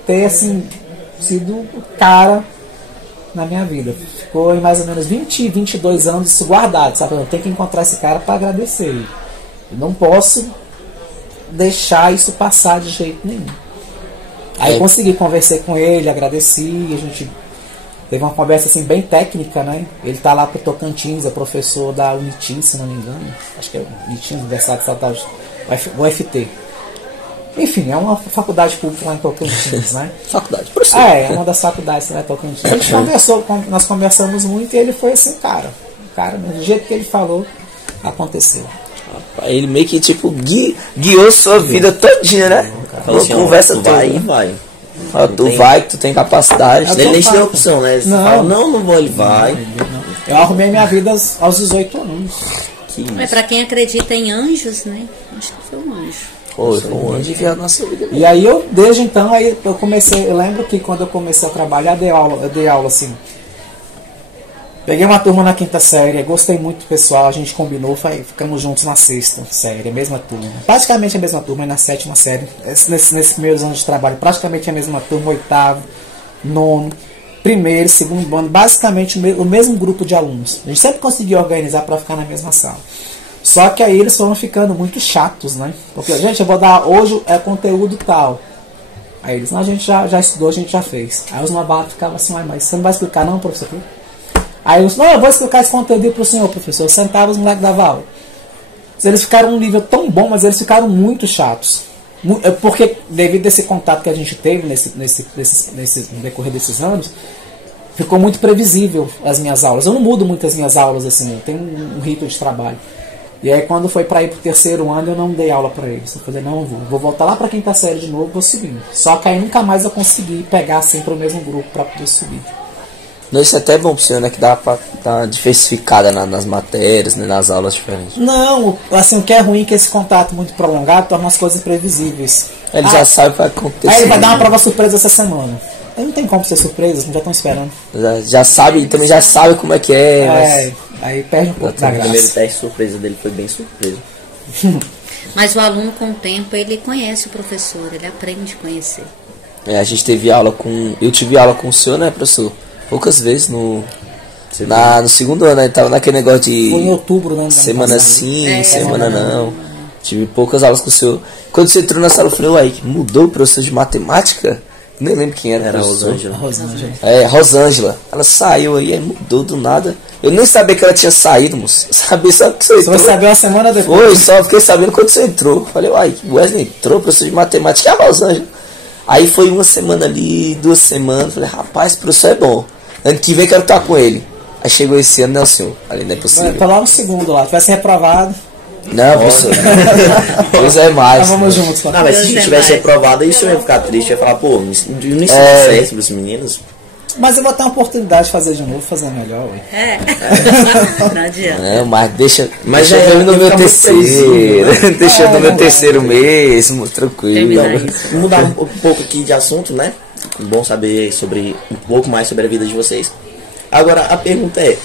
ter, assim, sido o cara na minha vida. Ficou em mais ou menos 20, 22 anos isso guardado, sabe? Eu tenho que encontrar esse cara para agradecer ele. Eu não posso deixar isso passar de jeito nenhum. Aí eu consegui, conversar com ele, agradeci, a gente teve uma conversa assim bem técnica, né? Ele tá lá pro Tocantins, é professor da Unitim, se não me engano. Acho que é Unitim, Universidade Estadual, UFT. Enfim, é uma faculdade pública lá em Tocantins, né? Faculdade, professor. É uma das faculdades lá em Tocantins. A gente conversou, nós conversamos muito e ele foi assim, cara, do jeito que ele falou, aconteceu. Ele meio que tipo guiou sua vida todinha, né? Falou assim, Conversa tu vai toda. e vai. Fala, tu vai, que tu tem capacidade. Eu Ele nem te deu falo. opção, né? Você Não. fala, não vou, ele vai. Eu arrumei minha vida aos 18 anos. Que Mas para quem acredita em anjos, né? Acho que foi um anjo. Foi um anjo enviado na nossa vida. E aí eu, desde então, aí eu lembro que quando eu comecei a trabalhar, eu dei aula assim. Peguei uma turma na quinta série, gostei muito do pessoal, a gente combinou, ficamos juntos na sexta série, a mesma turma. Praticamente a mesma turma, e na sétima série. Nesses primeiros anos de trabalho, praticamente a mesma turma, oitavo, nono, primeiro, segundo ano, basicamente o mesmo grupo de alunos. A gente sempre conseguia organizar para ficar na mesma sala. Só que aí eles foram ficando muito chatos, né? Porque, gente, eu vou dar hoje conteúdo tal. Aí eles, não, a gente já estudou, a gente já fez. Aí os novatos ficavam assim, mas você não vai explicar não, professor? Aí eles, não, eu vou explicar esse conteúdo para o senhor, professor. Sentava os moleques davam aula. Eles ficaram num nível tão bom, mas eles ficaram muito chatos. Porque devido a esse contato que a gente teve no decorrer desses anos, ficou muito previsível as minhas aulas. Eu não mudo muito as minhas aulas assim, eu tenho um ritmo de trabalho. E aí quando foi para ir pro terceiro ano, eu não dei aula para eles. Eu falei, não, vou voltar lá para quinta série de novo, vou subindo. Só que aí nunca mais eu consegui pegar sempre o mesmo grupo para poder subir. Não, isso é até bom pro senhor, né? Que dá pra dar uma diversificada nas matérias, né, nas aulas diferentes. Não, assim, o que é ruim é que esse contato muito prolongado torna as coisas previsíveis. Ele já sabe o que vai acontecer. Aí ele vai dar uma prova surpresa essa semana. Aí não tem como ser surpresa, já estão esperando. Já sabe, e também já sabe como é que é. Mas... Aí perde um pouco da O primeiro graça. teste surpresa dele foi bem surpresa. Mas o aluno, com o tempo, ele conhece o professor, ele aprende a conhecer. a gente teve aula com... Eu tive aula com o senhor, né, professor? Poucas vezes no segundo ano, né? Tava naquele negócio de... Foi em outubro, né? Semana sim, semana não. Tive poucas aulas com o senhor. Quando você entrou na sala, eu falei, uai, mudou o professor de matemática? Nem lembro quem era. Era a professor. Rosângela. Rosângela. Ela saiu aí mudou do nada. Eu nem sabia que ela tinha saído, moço. Sabia só que você Você entrou. vai saber uma semana depois. Foi, só fiquei sabendo quando você entrou. Falei, uai, Wesley entrou, professor de matemática, é a Rosângela. Aí foi uma semana ali, 2 semanas. Falei, rapaz, esse professor é bom. Ano que vem quero estar com ele. Aí chegou esse ano, não, senhor. Falei, não é possível. Tô lá no segundo lá, tivesse reprovado. Não, professor. Deus é mais. Nós vamos juntos. Não, mas se Deus é tivesse mais. reprovado, aí o senhor ia ficar triste. Ia falar, pô, não ensina certo pros meninos. Mas eu vou ter uma oportunidade de fazer de novo, fazer melhor. Ué. Não adianta. Não, mas deixa Mas deixa é, eu no ia meu ficar muito terceiro. previsível. Deixa eu no meu não terceiro mesmo, tranquilo. Terminar isso. Vamos mudar um pouco aqui de assunto, né? Bom saber um pouco mais sobre a vida de vocês. Agora, a pergunta é,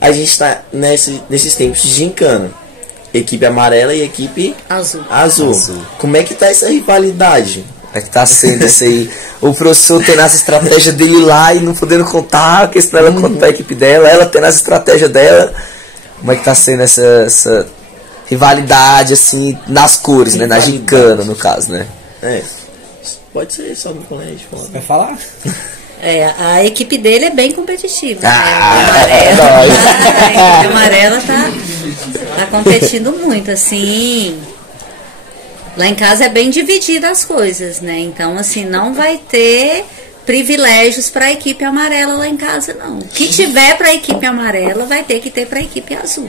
a gente está nesses tempos de gincana. Equipe amarela e equipe Azul. Como é que tá essa rivalidade? É que tá sendo isso aí. O professor tendo as estratégias dele lá e não podendo contar, que pra ela contar a equipe dela, ela tendo as estratégias dela. Como é que tá sendo essa rivalidade, assim, nas cores, né? Na gincana, no caso, né? É, pode ser só no colégio. Vai falar? A equipe dele é bem competitiva. Ah, né? é A equipe amarela tá competindo muito, assim. Lá em casa é bem dividida as coisas, né? Então, assim, não vai ter privilégios para a equipe amarela lá em casa, não. O que tiver para a equipe amarela, vai ter que ter para a equipe azul.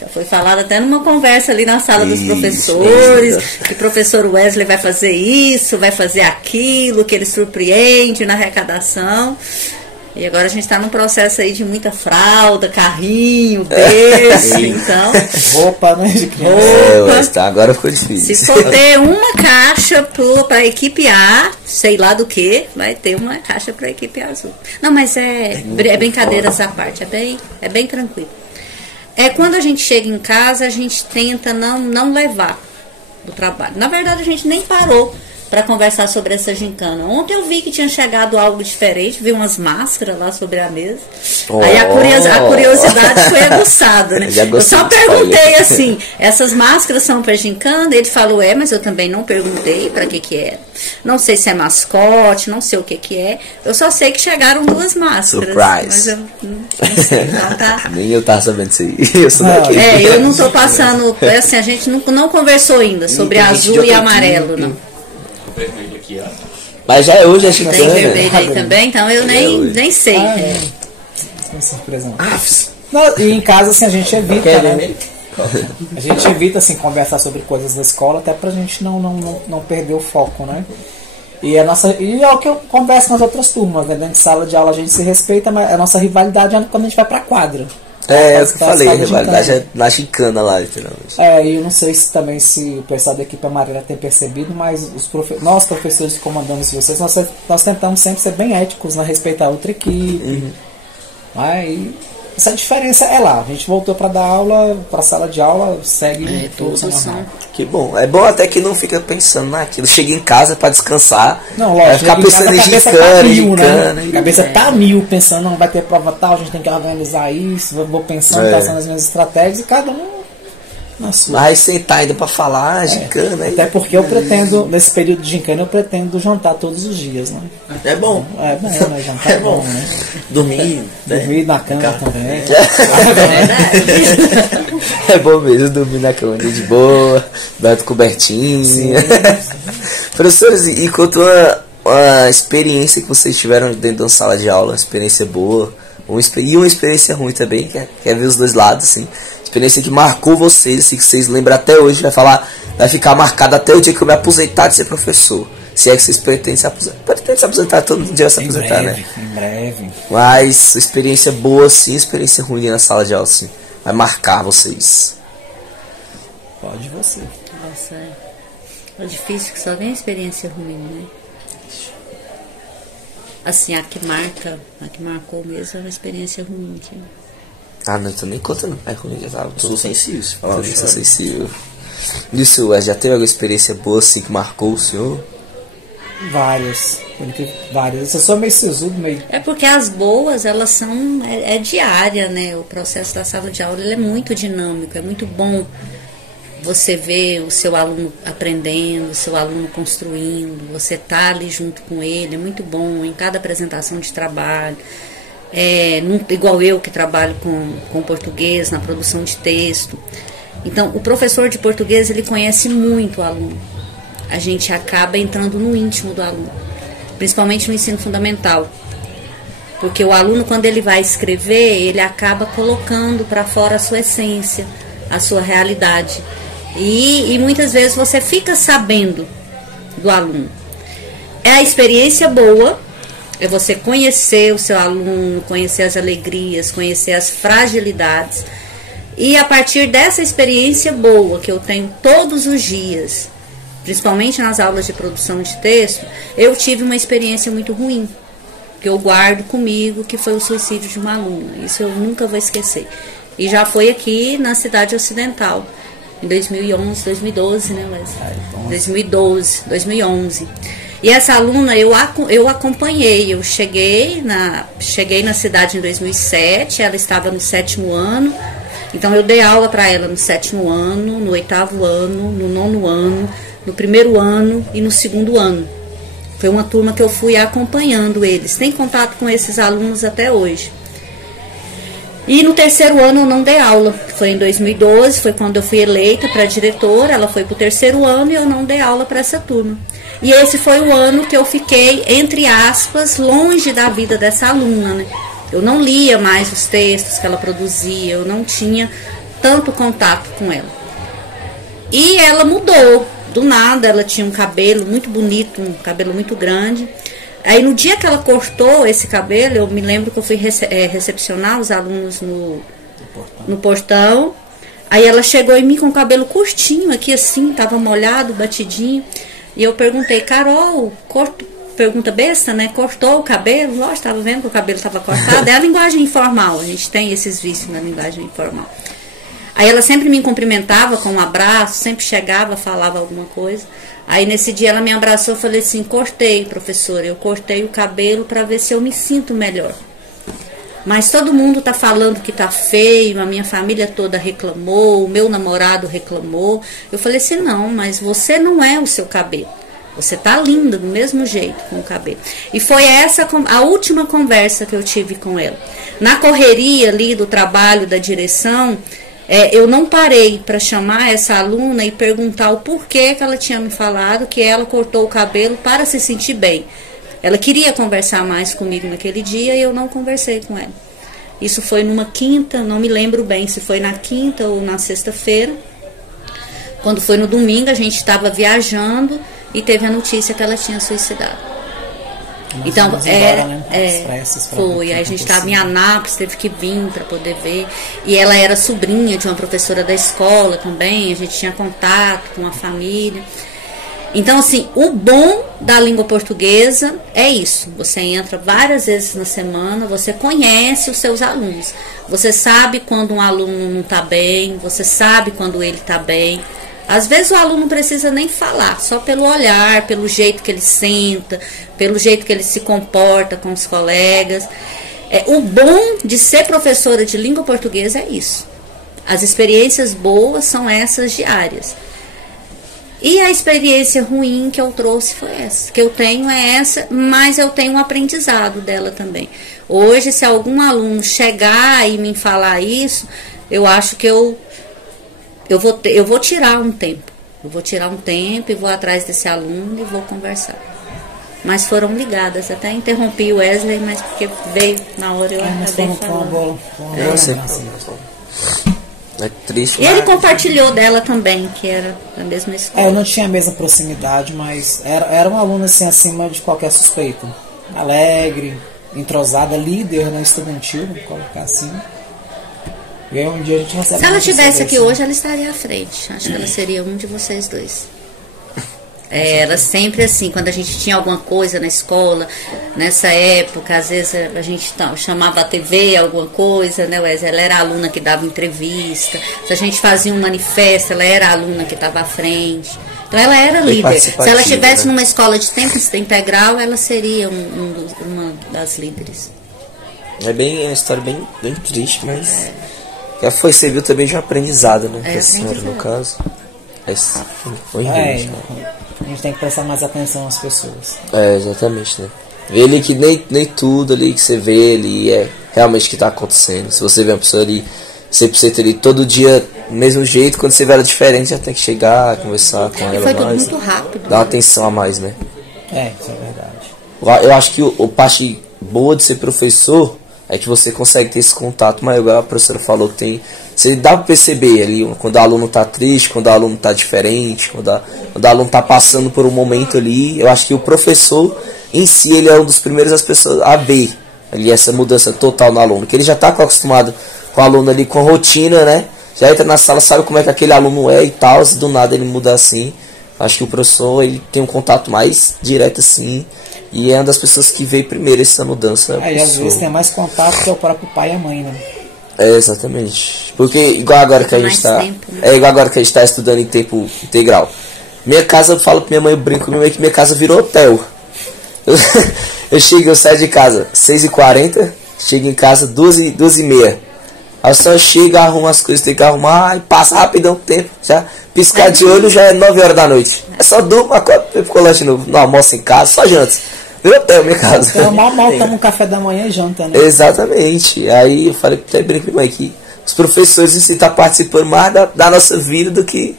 Já foi falado até numa conversa ali na sala dos professores, que o professor Wesley vai fazer isso, vai fazer aquilo, que ele surpreende na arrecadação. E agora a gente está num processo aí de muita fralda, carrinho, berço, então... Roupa, né? De Roupa. Agora ficou difícil. Se for ter uma caixa para a equipe A, sei lá do que, vai ter uma caixa para a equipe azul. Não, mas é brincadeiras à parte, é bem tranquilo. Quando a gente chega em casa, a gente tenta não levar do trabalho. Na verdade, a gente nem parou para conversar sobre essa gincana. Ontem eu vi que tinha chegado algo diferente, vi umas máscaras lá sobre a mesa. Aí a curiosidade foi aguçada, né? Eu só perguntei assim, essas máscaras são para gincana? Ele falou, mas eu também não perguntei para que era. Não sei se é mascote, não sei o que é. Eu só sei que chegaram 2 máscaras. Surprise. Mas eu não sei, então tá. Nem eu tava sabendo isso aí. Eu sou daqui. Eu não tô passando, assim, a gente não conversou ainda sobre azul e amarelo, não. Vermelho aqui, ó. Mas já é hoje a gincana. Tem vermelho aí também, então eu nem sei. Não surpresa não. E em casa, assim, a gente evita, né? A gente evita, assim, conversar sobre coisas da escola, até pra gente não perder o foco, né? E é o que eu converso nas outras turmas, né? Dentro de sala de aula a gente se respeita, mas a nossa rivalidade é quando a gente vai pra quadra. É o que eu falei, a rivalidade é na gincana lá, literalmente. E eu não sei se também o pessoal da equipe amarela tem percebido, mas nós, professores que comandamos vocês, nós tentamos sempre ser bem éticos, né? Respeitar a outra equipe. Aí, essa diferença é lá. A gente voltou para dar aula, para a sala de aula, segue tudo normal. Que bom. É bom até que não fica pensando naquilo. Chega em casa para descansar. Não, lógico. Ficar pensando em gincana. A cabeça tá mil, pensando, não vai ter prova tal, a gente tem que organizar isso. Vou pensando, passando as minhas estratégias e cada um na sua. Mas sentar ainda para falar, gincana. Até porque eu pretendo, nesse período de gincana, eu pretendo jantar todos os dias, né? É bom. Né? Jantar é bom, né? Dormir na cama também. É bom mesmo dormir na cama de boa, dar cobertinha. Professores, e quanto a experiência que vocês tiveram dentro de uma sala de aula, uma experiência boa, e uma experiência ruim também, quer ver os dois lados, assim. Experiência que marcou vocês, assim, que vocês lembram até hoje, vai ficar marcado até o dia que eu me aposentar de ser professor. Se é que vocês pretendem se aposentar. Pretendem se aposentar, todo dia vai se aposentar, né? Em breve. Mas experiência boa sim, experiência ruim na sala de aula sim. Vai marcar vocês. Pode você. Nossa, é difícil que só vem experiência ruim, né? Assim, a que marcou mesmo é uma experiência ruim. Assim. Não, então nem conta não. É ruim, já tava Sou sensível, se falar. Sou sensível. E o senhor, já teve alguma experiência boa assim que marcou o senhor? Várias. Eu sou meio sisudo, meio... É porque as boas, elas são... É diária, né? O processo da sala de aula, ele é muito dinâmico, é muito bom você ver o seu aluno aprendendo, o seu aluno construindo, você tá ali junto com ele, é muito bom em cada apresentação de trabalho. Igual eu que trabalho com português, na produção de texto. Então, o professor de português, ele conhece muito o aluno. A gente acaba entrando no íntimo do aluno, principalmente no ensino fundamental. Porque o aluno, quando ele vai escrever, ele acaba colocando para fora a sua essência, a sua realidade. E muitas vezes você fica sabendo do aluno. É a experiência boa, é você conhecer o seu aluno, conhecer as alegrias, conhecer as fragilidades. E a partir dessa experiência boa que eu tenho todos os dias, principalmente nas aulas de produção de texto, eu tive uma experiência muito ruim, que eu guardo comigo, que foi o suicídio de uma aluna. Isso eu nunca vou esquecer. E já foi aqui na Cidade Ocidental, em 2011, 2012, né, Wesley? 2011. E essa aluna eu acompanhei, eu cheguei na cidade em 2007, ela estava no 7º ano, então eu dei aula para ela no 7º ano, no 8º ano, no 9º ano, no 1º ano e no 2º ano. Foi uma turma que eu fui acompanhando eles, tenho contato com esses alunos até hoje. E no 3º ano eu não dei aula, foi em 2012, foi quando eu fui eleita para diretora, ela foi para o 3º ano e eu não dei aula para essa turma. E esse foi o ano que eu fiquei, entre aspas, longe da vida dessa aluna, né? Eu não lia mais os textos que ela produzia, eu não tinha tanto contato com ela. E ela mudou, do nada, ela tinha um cabelo muito bonito, um cabelo muito grande. Aí no dia que ela cortou esse cabelo, eu me lembro que eu fui recepcionar os alunos no portão. Aí ela chegou em mim com o cabelo curtinho aqui assim, tava molhado, batidinho. E eu perguntei, Carol, pergunta besta, né? Cortou o cabelo? Lógico, tava vendo que o cabelo tava cortado. É a linguagem informal, a gente tem esses vícios na linguagem informal. Aí ela sempre me cumprimentava com um abraço, sempre chegava, falava alguma coisa. Aí nesse dia ela me abraçou e falei assim, cortei, professora, eu cortei o cabelo para ver se eu me sinto melhor. Mas todo mundo tá falando que tá feio, a minha família toda reclamou, o meu namorado reclamou. Eu falei assim, não, mas você não é o seu cabelo. Você tá linda do mesmo jeito com o cabelo. E foi essa a última conversa que eu tive com ela. Na correria ali do trabalho, da direção, eu não parei para chamar essa aluna e perguntar o porquê que ela tinha me falado que ela cortou o cabelo para se sentir bem. Ela queria conversar mais comigo naquele dia e eu não conversei com ela. Isso foi numa quinta, não me lembro bem se foi na quinta ou na sexta-feira. Quando foi no domingo, a gente estava viajando e teve a notícia que ela tinha suicidado. Então, foi. Aí a gente estava em Anápolis, teve que vir para poder ver. E ela era sobrinha de uma professora da escola também, a gente tinha contato com a família. Então, assim, o bom da língua portuguesa é isso. Você entra várias vezes na semana, você conhece os seus alunos. Você sabe quando um aluno não está bem, você sabe quando ele está bem. Às vezes o aluno não precisa nem falar, só pelo olhar, pelo jeito que ele senta, pelo jeito que ele se comporta com os colegas. O bom de ser professora de língua portuguesa é isso. As experiências boas são essas diárias. E a experiência ruim que eu trouxe foi essa. Que eu tenho é essa, mas eu tenho um aprendizado dela também. Hoje, se algum aluno chegar e me falar isso, eu acho que eu vou tirar um tempo. Eu vou tirar um tempo e vou atrás desse aluno e vou conversar. Mas foram ligadas. Até interrompi o Wesley, mas porque veio na hora eu acabei falando. É triste. E ele compartilhou dela também, que era da mesma escola. Eu não tinha a mesma proximidade, mas era uma aluna assim, acima de qualquer suspeita. Alegre, entrosada, líder, né, estudantil, vou colocar assim. E aí um dia a gente recebe. Se ela estivesse aqui hoje, ela estaria à frente. Acho que ela seria um de vocês dois. Era sempre assim, quando a gente tinha alguma coisa na escola, nessa época, às vezes a gente chamava a TV alguma coisa, né, Wesley? Ela era a aluna que dava entrevista. Se a gente fazia um manifesto, ela era a aluna que estava à frente. Então ela era líder. Se ela estivesse numa escola de tempo integral, ela seria uma das líderes. É uma história bem triste, mas já foi serviu também de um aprendizado, né? Que a senhora, no caso. Foi injusto, né? A gente tem que prestar mais atenção às pessoas. Exatamente, né? Ver ali que nem tudo ali que você vê ali é realmente o que está acontecendo. Se você vê uma pessoa ali 100% ali todo dia do mesmo jeito, quando você vê ela diferente, já tem que chegar, conversar com ela. E foi tudo mais, muito rápido. Dar uma atenção a mais, né? Isso é verdade. Eu acho que a parte boa de ser professor é que você consegue ter esse contato maior. A professora falou que tem. Você dá pra perceber ali quando o aluno tá triste, quando o aluno tá diferente, quando o aluno tá passando por um momento ali. Eu acho que o professor em si, ele é um dos primeiros as pessoas a ver ali essa mudança total no aluno, que ele já tá acostumado com o aluno ali, com a rotina, né? Já entra na sala, sabe como é que aquele aluno é e tal, se do nada ele muda assim. Acho que o professor, ele tem um contato mais direto assim, e é uma das pessoas que veio primeiro essa mudança. E às vezes tem mais contato que o próprio pai e a mãe, né? Exatamente. Porque igual agora que a gente tá. Igual agora que a gente tá estudando em tempo integral. Minha casa, eu falo pra minha mãe, eu brinco comigo que minha casa virou hotel. Eu saio de casa 6h40, chego em casa 2h30. Aí só chega, arruma as coisas, tem que arrumar e passa rapidão o tempo. Já piscar de olho já é 9 horas da noite. É só durmo, acordo, pro colégio de novo. Não almoço em casa, só janta. Virou hotel, minha casa. Eu mal tomo um café da manhã e janta, né? Exatamente. Aí eu falei, até brinco com minha mãe que os professores em si estão participando mais da nossa vida do que.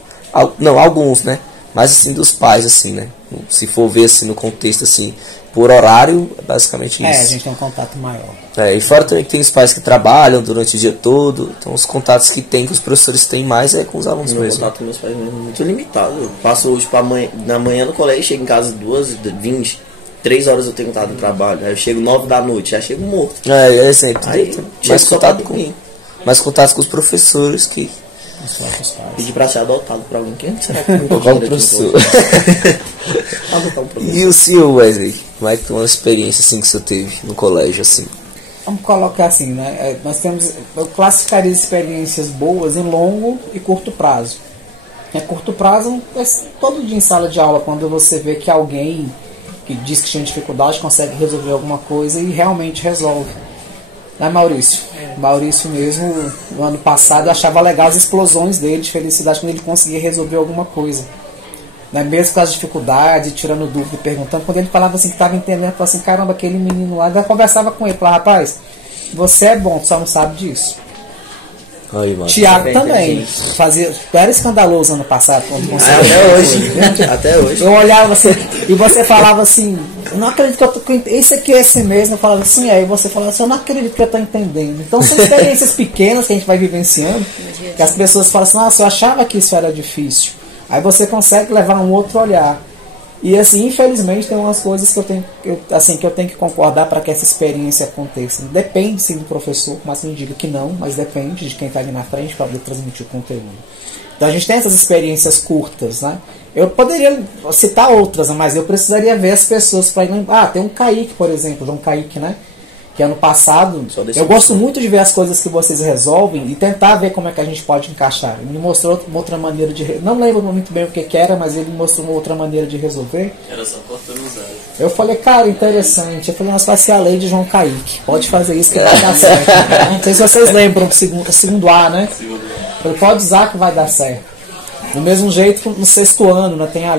Não, alguns, né? Mas assim, dos pais, assim, né? Se for ver assim no contexto assim, por horário, é basicamente isso. A gente tem um contato maior. E fora também que tem os pais que trabalham durante o dia todo, então os contatos que tem, que os professores têm mais é com os alunos mesmo. O contato com meus pais mesmo é muito limitado. Eu passo hoje na manhã no colégio, chego em casa 2h20, 3 horas eu tenho que estar no trabalho. Aí eu chego 9 da noite, já chego morto. É sempre. Aí mais chego contato só pra dormir. mais contato com os professores que. Pedir pra ser adotado por alguém. Quem será que Por causa do professor. Adotar um professor. E o senhor, Wesley? Como é que foi uma experiência assim que você teve no colégio, assim? Vamos colocar assim, né? Eu classificaria experiências boas em longo e curto prazo. Curto prazo é todo dia em sala de aula, quando você vê que alguém que diz que tinha dificuldade consegue resolver alguma coisa e realmente resolve. Né, Maurício? Maurício mesmo, no ano passado, eu achava legal as explosões dele de felicidade quando ele conseguia resolver alguma coisa. Né? Mesmo com as dificuldades, tirando dúvida, perguntando. Quando ele falava assim que estava entendendo, eu falava assim, caramba, aquele menino lá. Eu conversava com ele, falava, rapaz, você é bom, só não sabe disso. Aí, mano. Tiago também era escandaloso ano passado quando você Até hoje. Até hoje. eu olhava assim e você falava assim, eu não acredito que eu tô esse aqui é esse mesmo. Eu falava assim, aí você falava assim, eu não acredito que eu tô entendendo. Então são experiências pequenas que a gente vai vivenciando, que as pessoas falam assim, nossa, eu achava que isso era difícil. Aí você consegue levar um outro olhar. E assim, infelizmente tem umas coisas que eu tenho que concordar para que essa experiência aconteça. Depende sim do professor, mas não digo que não, mas depende de quem está ali na frente para poder transmitir o conteúdo. Então a gente tem essas experiências curtas, né? Eu poderia citar outras, mas eu precisaria ver as pessoas para lembrar. Tem um Kaique, por exemplo, João Kaique, né? Que ano passado, eu gosto muito de ver as coisas que vocês resolvem e tentar ver como é que a gente pode encaixar. Ele me mostrou uma outra maneira de... Não lembro muito bem o que era, mas ele me mostrou uma outra maneira de resolver. Era só cortando os olhos. Eu falei, cara, interessante. Eu falei, mas vai ser a lei de João Kaique. Pode fazer isso que vai dar certo. Não sei se vocês lembram do segundo A, né? Ele pode usar que vai dar certo. Do mesmo jeito, no 6º ano, né? Tinha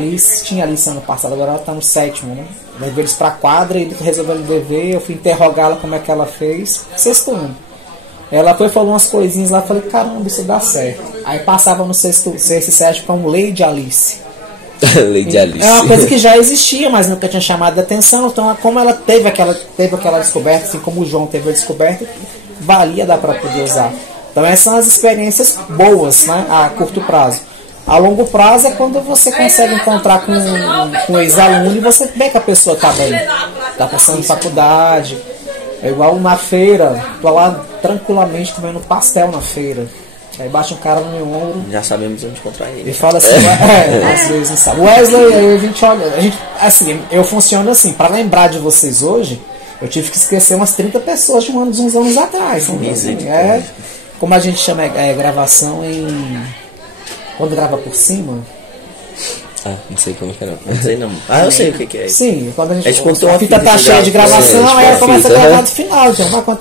Alice ano passado, agora ela está no 7º, né? Levei eles pra quadra, ele resolveu o dever, eu fui interrogá-la como é que ela fez. 6º ano. Ela foi falou umas coisinhas lá, eu falei, caramba, isso dá certo. Aí passava no 6º e 7º com Lei de Alice. Lei de Alice. É uma coisa que já existia, mas nunca tinha chamado a atenção. Então, como ela teve aquela descoberta, assim como o João teve a descoberta, valia dar para poder usar. Então, essas são as experiências boas, né, a curto prazo. A longo prazo é quando você consegue encontrar com um ex-aluno e você vê que a pessoa está bem, está passando em faculdade. É igual na feira, tô lá tranquilamente comendo pastel na feira. Aí bate um cara no meu ombro. Já sabemos onde encontrar ele. E fala assim, às vezes não sabe. Wesley, aí a gente olha, assim, eu funciono assim, para lembrar de vocês hoje, eu tive que esquecer umas 30 pessoas de uns anos atrás. Assim, como a gente chama gravação em... Quando grava por cima? Não sei como que é. Não sei não. Eu sei o que é isso. Sim, quando a gente a fita tá cheia de gravação, aí ela começa a gravar do final.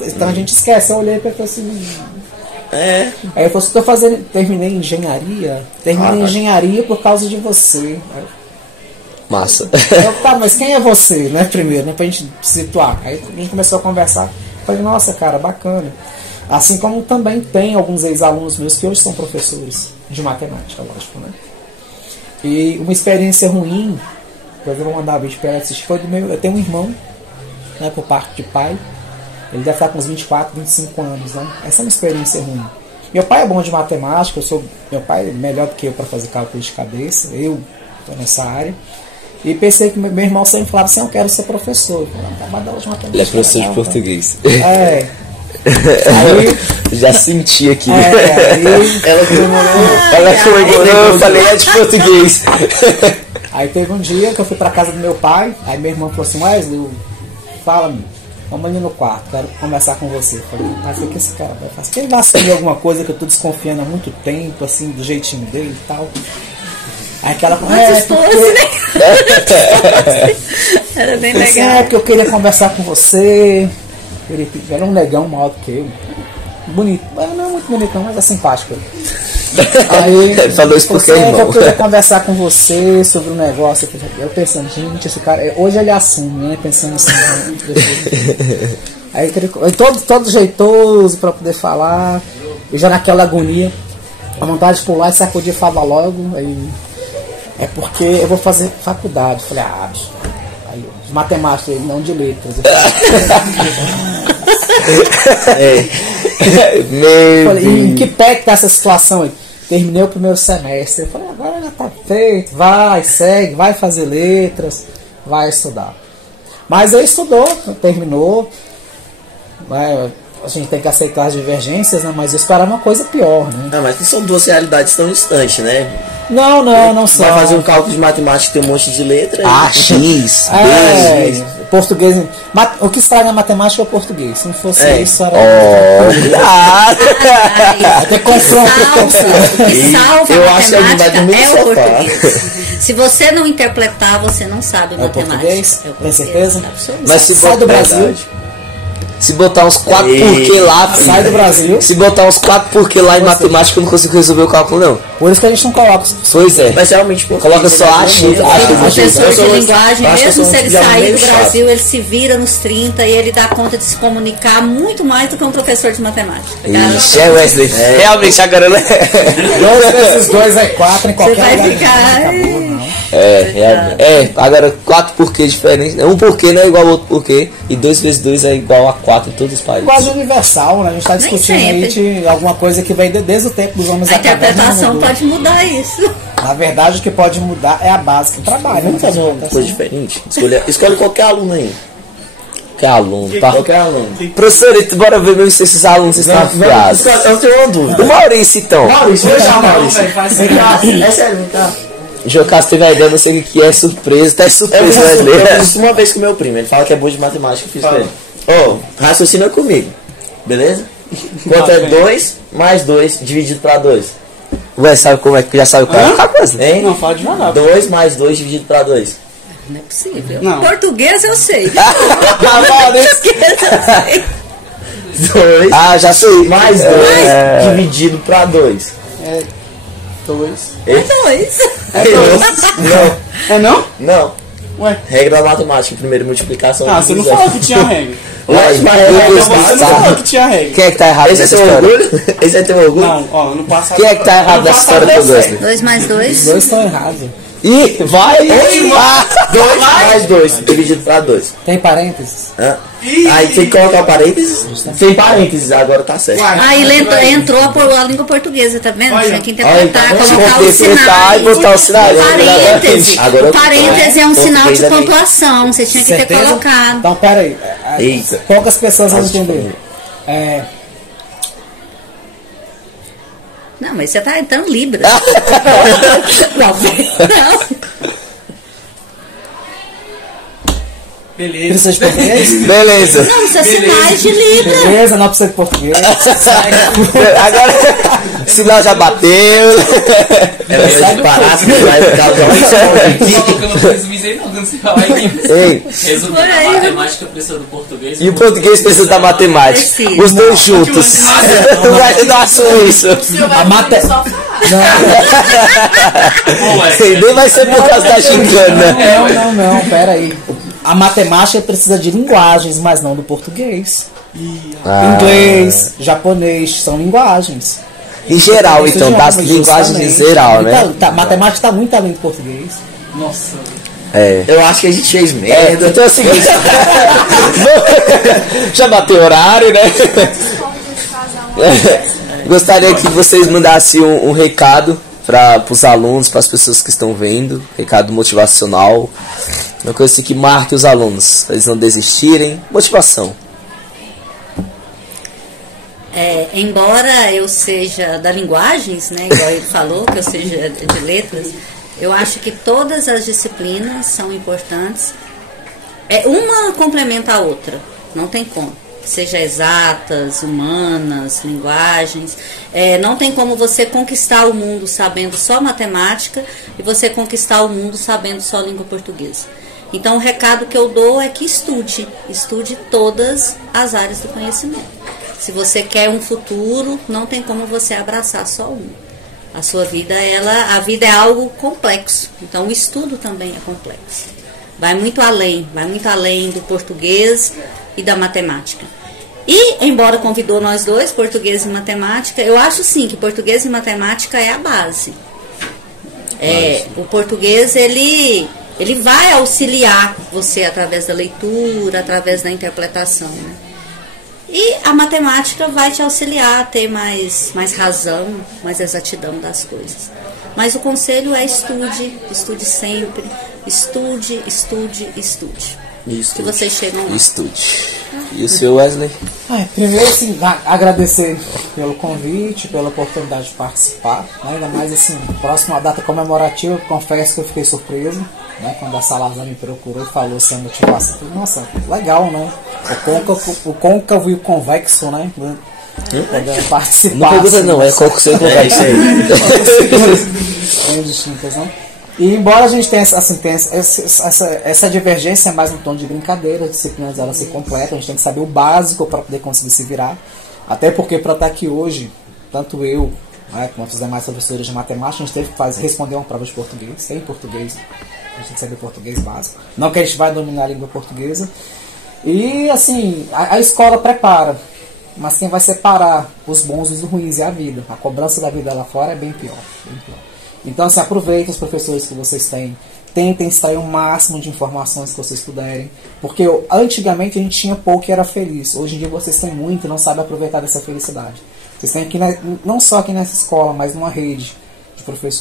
Então a gente esquece. Eu olhei para ele assim... Aí eu falei, terminei engenharia. Engenharia por causa de você. Massa. Mas quem é você, né? Primeiro, né? Pra gente situar. Aí a gente começou a conversar. Falei, nossa, cara, bacana. Assim como também tem alguns ex-alunos meus que hoje são professores de matemática, lógico, né? E uma experiência ruim, depois eu vou mandar um vídeo para ela assistir, foi do meu... Eu tenho um irmão, né, por parte de pai. Ele deve estar com uns 24, 25 anos, né? Essa é uma experiência ruim. Meu pai é bom de matemática, meu pai é melhor do que eu para fazer cálculo de cabeça, eu estou nessa área. E pensei que meu irmão sempre falava assim, eu quero ser professor. Ele é professor de português. Aí, já senti aqui. Ela comemorou, eu falei, é de português. Aí teve um dia que eu fui pra casa do meu pai, aí meu irmão falou assim, Wesley, fala-me, vamos ali no quarto, quero conversar com você. Eu falei, mas o que esse cara vai fazer? Ele vai assumir alguma coisa que eu tô desconfiando há muito tempo, assim, do jeitinho dele e tal. Aí aquela era bem legal. É porque eu queria conversar com você. Ele era um negão maior do que eu. Bonito. Não é muito bonito não, mas é simpático. Aí falou isso porque é irmão. Eu queria conversar com você sobre um negócio. Eu pensando, gente, esse cara... Hoje ele assume, né? Pensando assim. Aí todo jeitoso pra poder falar. Eu já naquela agonia. A vontade de pular e sacudir e falar logo. Aí, é porque eu vou fazer faculdade. Eu falei, bicho. Aí, de matemática, não de letras. Falei, em que pé que tá essa situação aí? Terminei o primeiro semestre. Eu falei, agora já tá feito. Vai, segue, vai fazer letras, vai estudar. Mas ele estudou, terminou. A gente tem que aceitar as divergências, né? Mas isso era uma coisa pior, né? Não, mas não são duas realidades tão distantes, né? Não são. Vai fazer um cálculo de matemática, tem um monte de letras. X, B. Português. O que estraga a matemática é o português. Se não fosse isso, era. Tem confronto. O que salva Eu a acho que alguém vai matemática dormir é no o sofá. português. Se você não interpretar, você não sabe É o matemática. português? É o Tem português, certeza? absoluto. Mas se Sai do botar- Brasil. Se botar uns 4 porquê lá, filho. Sai do Brasil. Se botar uns 4 porquê lá em matemática, eu não consigo resolver o cálculo, não. Por isso que a gente não coloca. Pois é. Mas realmente, pô, Coloca só a X, O professor Eu de sou- linguagem, acho que eu mesmo sou se ele já sair meio do chato. Brasil, ele se vira nos 30 e ele dá conta de se comunicar muito mais do que um professor de matemática. Ixi, é Wesley. Realmente, agora não é. 2 vezes 2 é 4 em Você qualquer vai lugar. ficar. Agora 4 porquês diferentes. Um porquê não é igual ao outro porquê. E 2 vezes 2 é igual a 4 em todos os países. Quase universal, né? A gente está Nem discutindo aí sempre. de alguma coisa que vem desde o tempo dos homens A acadêmicos, não interpretação mudou. pode mudar isso. Na verdade, o que pode mudar é a base que trabalha. Vamos fazer uma coisa diferente. Escolhe qualquer aluno aí. Que aluno, tá? Qualquer aluno. Professorito, bora ver mesmo se esses alunos estão afiados. Eu tenho uma dúvida. O Maurício, então. Maurício, vou chamar Não, Maurício. velho, faz Vem cá, é sério, vem cá. O Jocas teve a ideia, não sei o que é surpresa. Tá Eu surpresa, fiz Wesley. isso uma vez com meu primo, ele fala que é bom de matemática, eu fiz pra ele. Ô, raciocina comigo, beleza? Quanto é 2 mais 2 dividido pra 2? Ué, sabe como é que já sabe qual é a coisa? Hein? Não, fala devagar. 2 mais 2 dividido pra 2. Não é possível. Não. Português eu sei. Maurício. Português eu sei. 2 Ah, já sei. mais 2 dividido pra 2. 2. Dois. Não, É não? não. Ué. Regra da matemática, primeiro multiplicação. Ah, você não divisão. falou que tinha regra. Lógico, mas Meu regra Deus é Então você não Tá. falou que tinha regra. Quem é que tá errado Esse é nessa teu história? orgulho? Esse é teu orgulho? Não, ó, no passado. Quem é que tá errado no nessa passado história deu do certo. Wesley? 2 mais 2. Os dois estão errados. Ih, vai! 2 mais 2 dividido pra 2. Tem parênteses? Aí tem que colocar parênteses? Sem parênteses, agora tá certo. Aí entrou a língua portuguesa, tá vendo? Olha. Tinha que Olha, interpretar, tá vendo? colocar os Interpretar e sinais. botar o sinal. Parêntese. Agora O eu- parêntese é um sinal de português é bem- pontuação. Você tinha que ter Certeza? colocado. Então, pera aí. Eita. Poucas pessoas vão Acho que entender. Não, mas você tá entrando Libra. Não. Beleza. Precisa de português? Beleza. Não, isso é sinais de Libra. Beleza, não precisa de português. Agora, o sinal já bateu. É melhor de parar, se vai causar um Só som colocando um resumido aí, não, quando você falar aí. Ei, Resumindo, Olha aí. a matemática precisa do português. e o português precisa da matemática. Precisa. Os dois juntos. Eu não assumo isso. A mate... Nem vai ser por causa da gincana. Não, pera aí. A matemática precisa de linguagens, mas não do português. Inglês, japonês, são linguagens. Em geral, Isso então, já, das mas linguagens em justamente. geral, né? Matemática está muito além do português. Nossa. É. Eu acho que a gente fez merda. Então é o seguinte. Já bateu horário, né? Gostaria que vocês mandassem um recado para os alunos, para as pessoas que estão vendo, recado motivacional, uma coisa assim que marque os alunos, para eles não desistirem, motivação. Embora eu seja da linguagens, né, igual ele falou, que eu seja de letras, eu acho que todas as disciplinas são importantes. Uma complementa a outra, não tem como. Seja exatas, humanas, linguagens. Não tem como você conquistar o mundo sabendo só matemática e você conquistar o mundo sabendo só língua portuguesa. Então o recado que eu dou é que estude todas as áreas do conhecimento. Se você quer um futuro, não tem como você abraçar só uma. A sua vida, a vida é algo complexo. Então o estudo também é complexo. Vai muito além do português e da matemática. E, embora convidou nós dois, português e matemática, eu acho sim que português e matemática é a base. O português, ele vai auxiliar você através da leitura, através da interpretação, né? E a matemática vai te auxiliar a ter mais razão, mais exatidão das coisas. Mas o conselho é estude sempre, estude. Isso. que vocês chegam lá. Estude. E o seu Wesley? Primeiro, assim, agradecer pelo convite, pela oportunidade de participar, né? Ainda mais, assim, próxima data comemorativa, confesso que eu fiquei surpreso, né? Quando a Salazar me procurou e falou essa motivação, eu falei, nossa, legal, né? O côncavo e o convexo, né? Podendo participar. Não pergunta assim, não, é qual que o seu convexo. Bem distintas, né? E embora a gente tenha, assim, essa divergência mais no tom de brincadeira, as disciplinas elas se completam, a gente tem que saber o básico para poder conseguir se virar. Até porque para estar aqui hoje, tanto eu, né, como os demais professores de matemática, a gente teve que responder uma prova de português, sem português, a gente tem que saber português básico. Não que a gente vai dominar a língua portuguesa. E assim, a escola prepara, mas quem vai separar os bons dos ruins é a vida. A cobrança da vida lá fora é bem pior, bem pior. Então, assim, aproveitem os professores que vocês têm. Tentem extrair o máximo de informações que vocês puderem. Porque antigamente a gente tinha pouco e era feliz. Hoje em dia vocês têm muito e não sabem aproveitar dessa felicidade. Vocês têm aqui, não só aqui nessa escola, mas numa rede,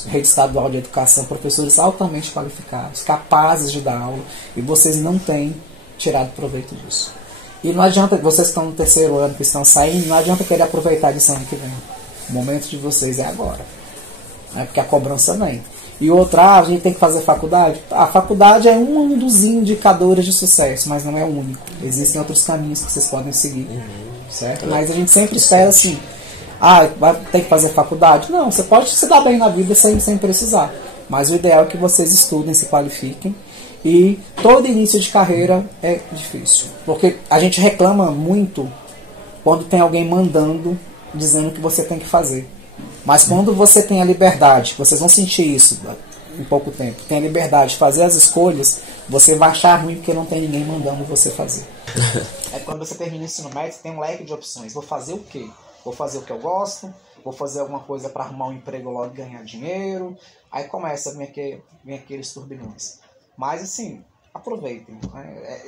rede estadual de educação, professores altamente qualificados, capazes de dar aula. E vocês não têm tirado proveito disso. E não adianta, vocês que estão no terceiro ano, que estão saindo, não adianta querer aproveitar disso ano que vem. O momento de vocês é agora. Porque a cobrança vem. E outra, a gente tem que fazer faculdade. A faculdade é um dos indicadores de sucesso, mas não é o único. Existem outros caminhos que vocês podem seguir, certo? Mas a gente sempre espera assim, vai ter que fazer faculdade. Não, você pode se dar bem na vida sem precisar. Mas o ideal é que vocês estudem, se qualifiquem. E todo início de carreira é difícil. Porque a gente reclama muito quando tem alguém mandando, dizendo o que você tem que fazer. Mas quando você tem a liberdade, vocês vão sentir isso em pouco tempo, tem a liberdade de fazer as escolhas, você vai achar ruim porque não tem ninguém mandando você fazer. Quando você termina o ensino médio, você tem um leque de opções. Vou fazer o quê? Vou fazer o que eu gosto, vou fazer alguma coisa para arrumar um emprego logo e ganhar dinheiro. Aí começa a vir aqueles turbilhões. Mas assim, aproveitem.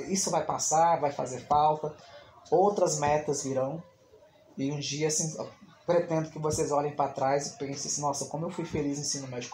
Isso vai passar, vai fazer falta. Outras metas virão. E um dia, assim, pretendo que vocês olhem para trás e pensem assim, nossa, como eu fui feliz no ensino médio.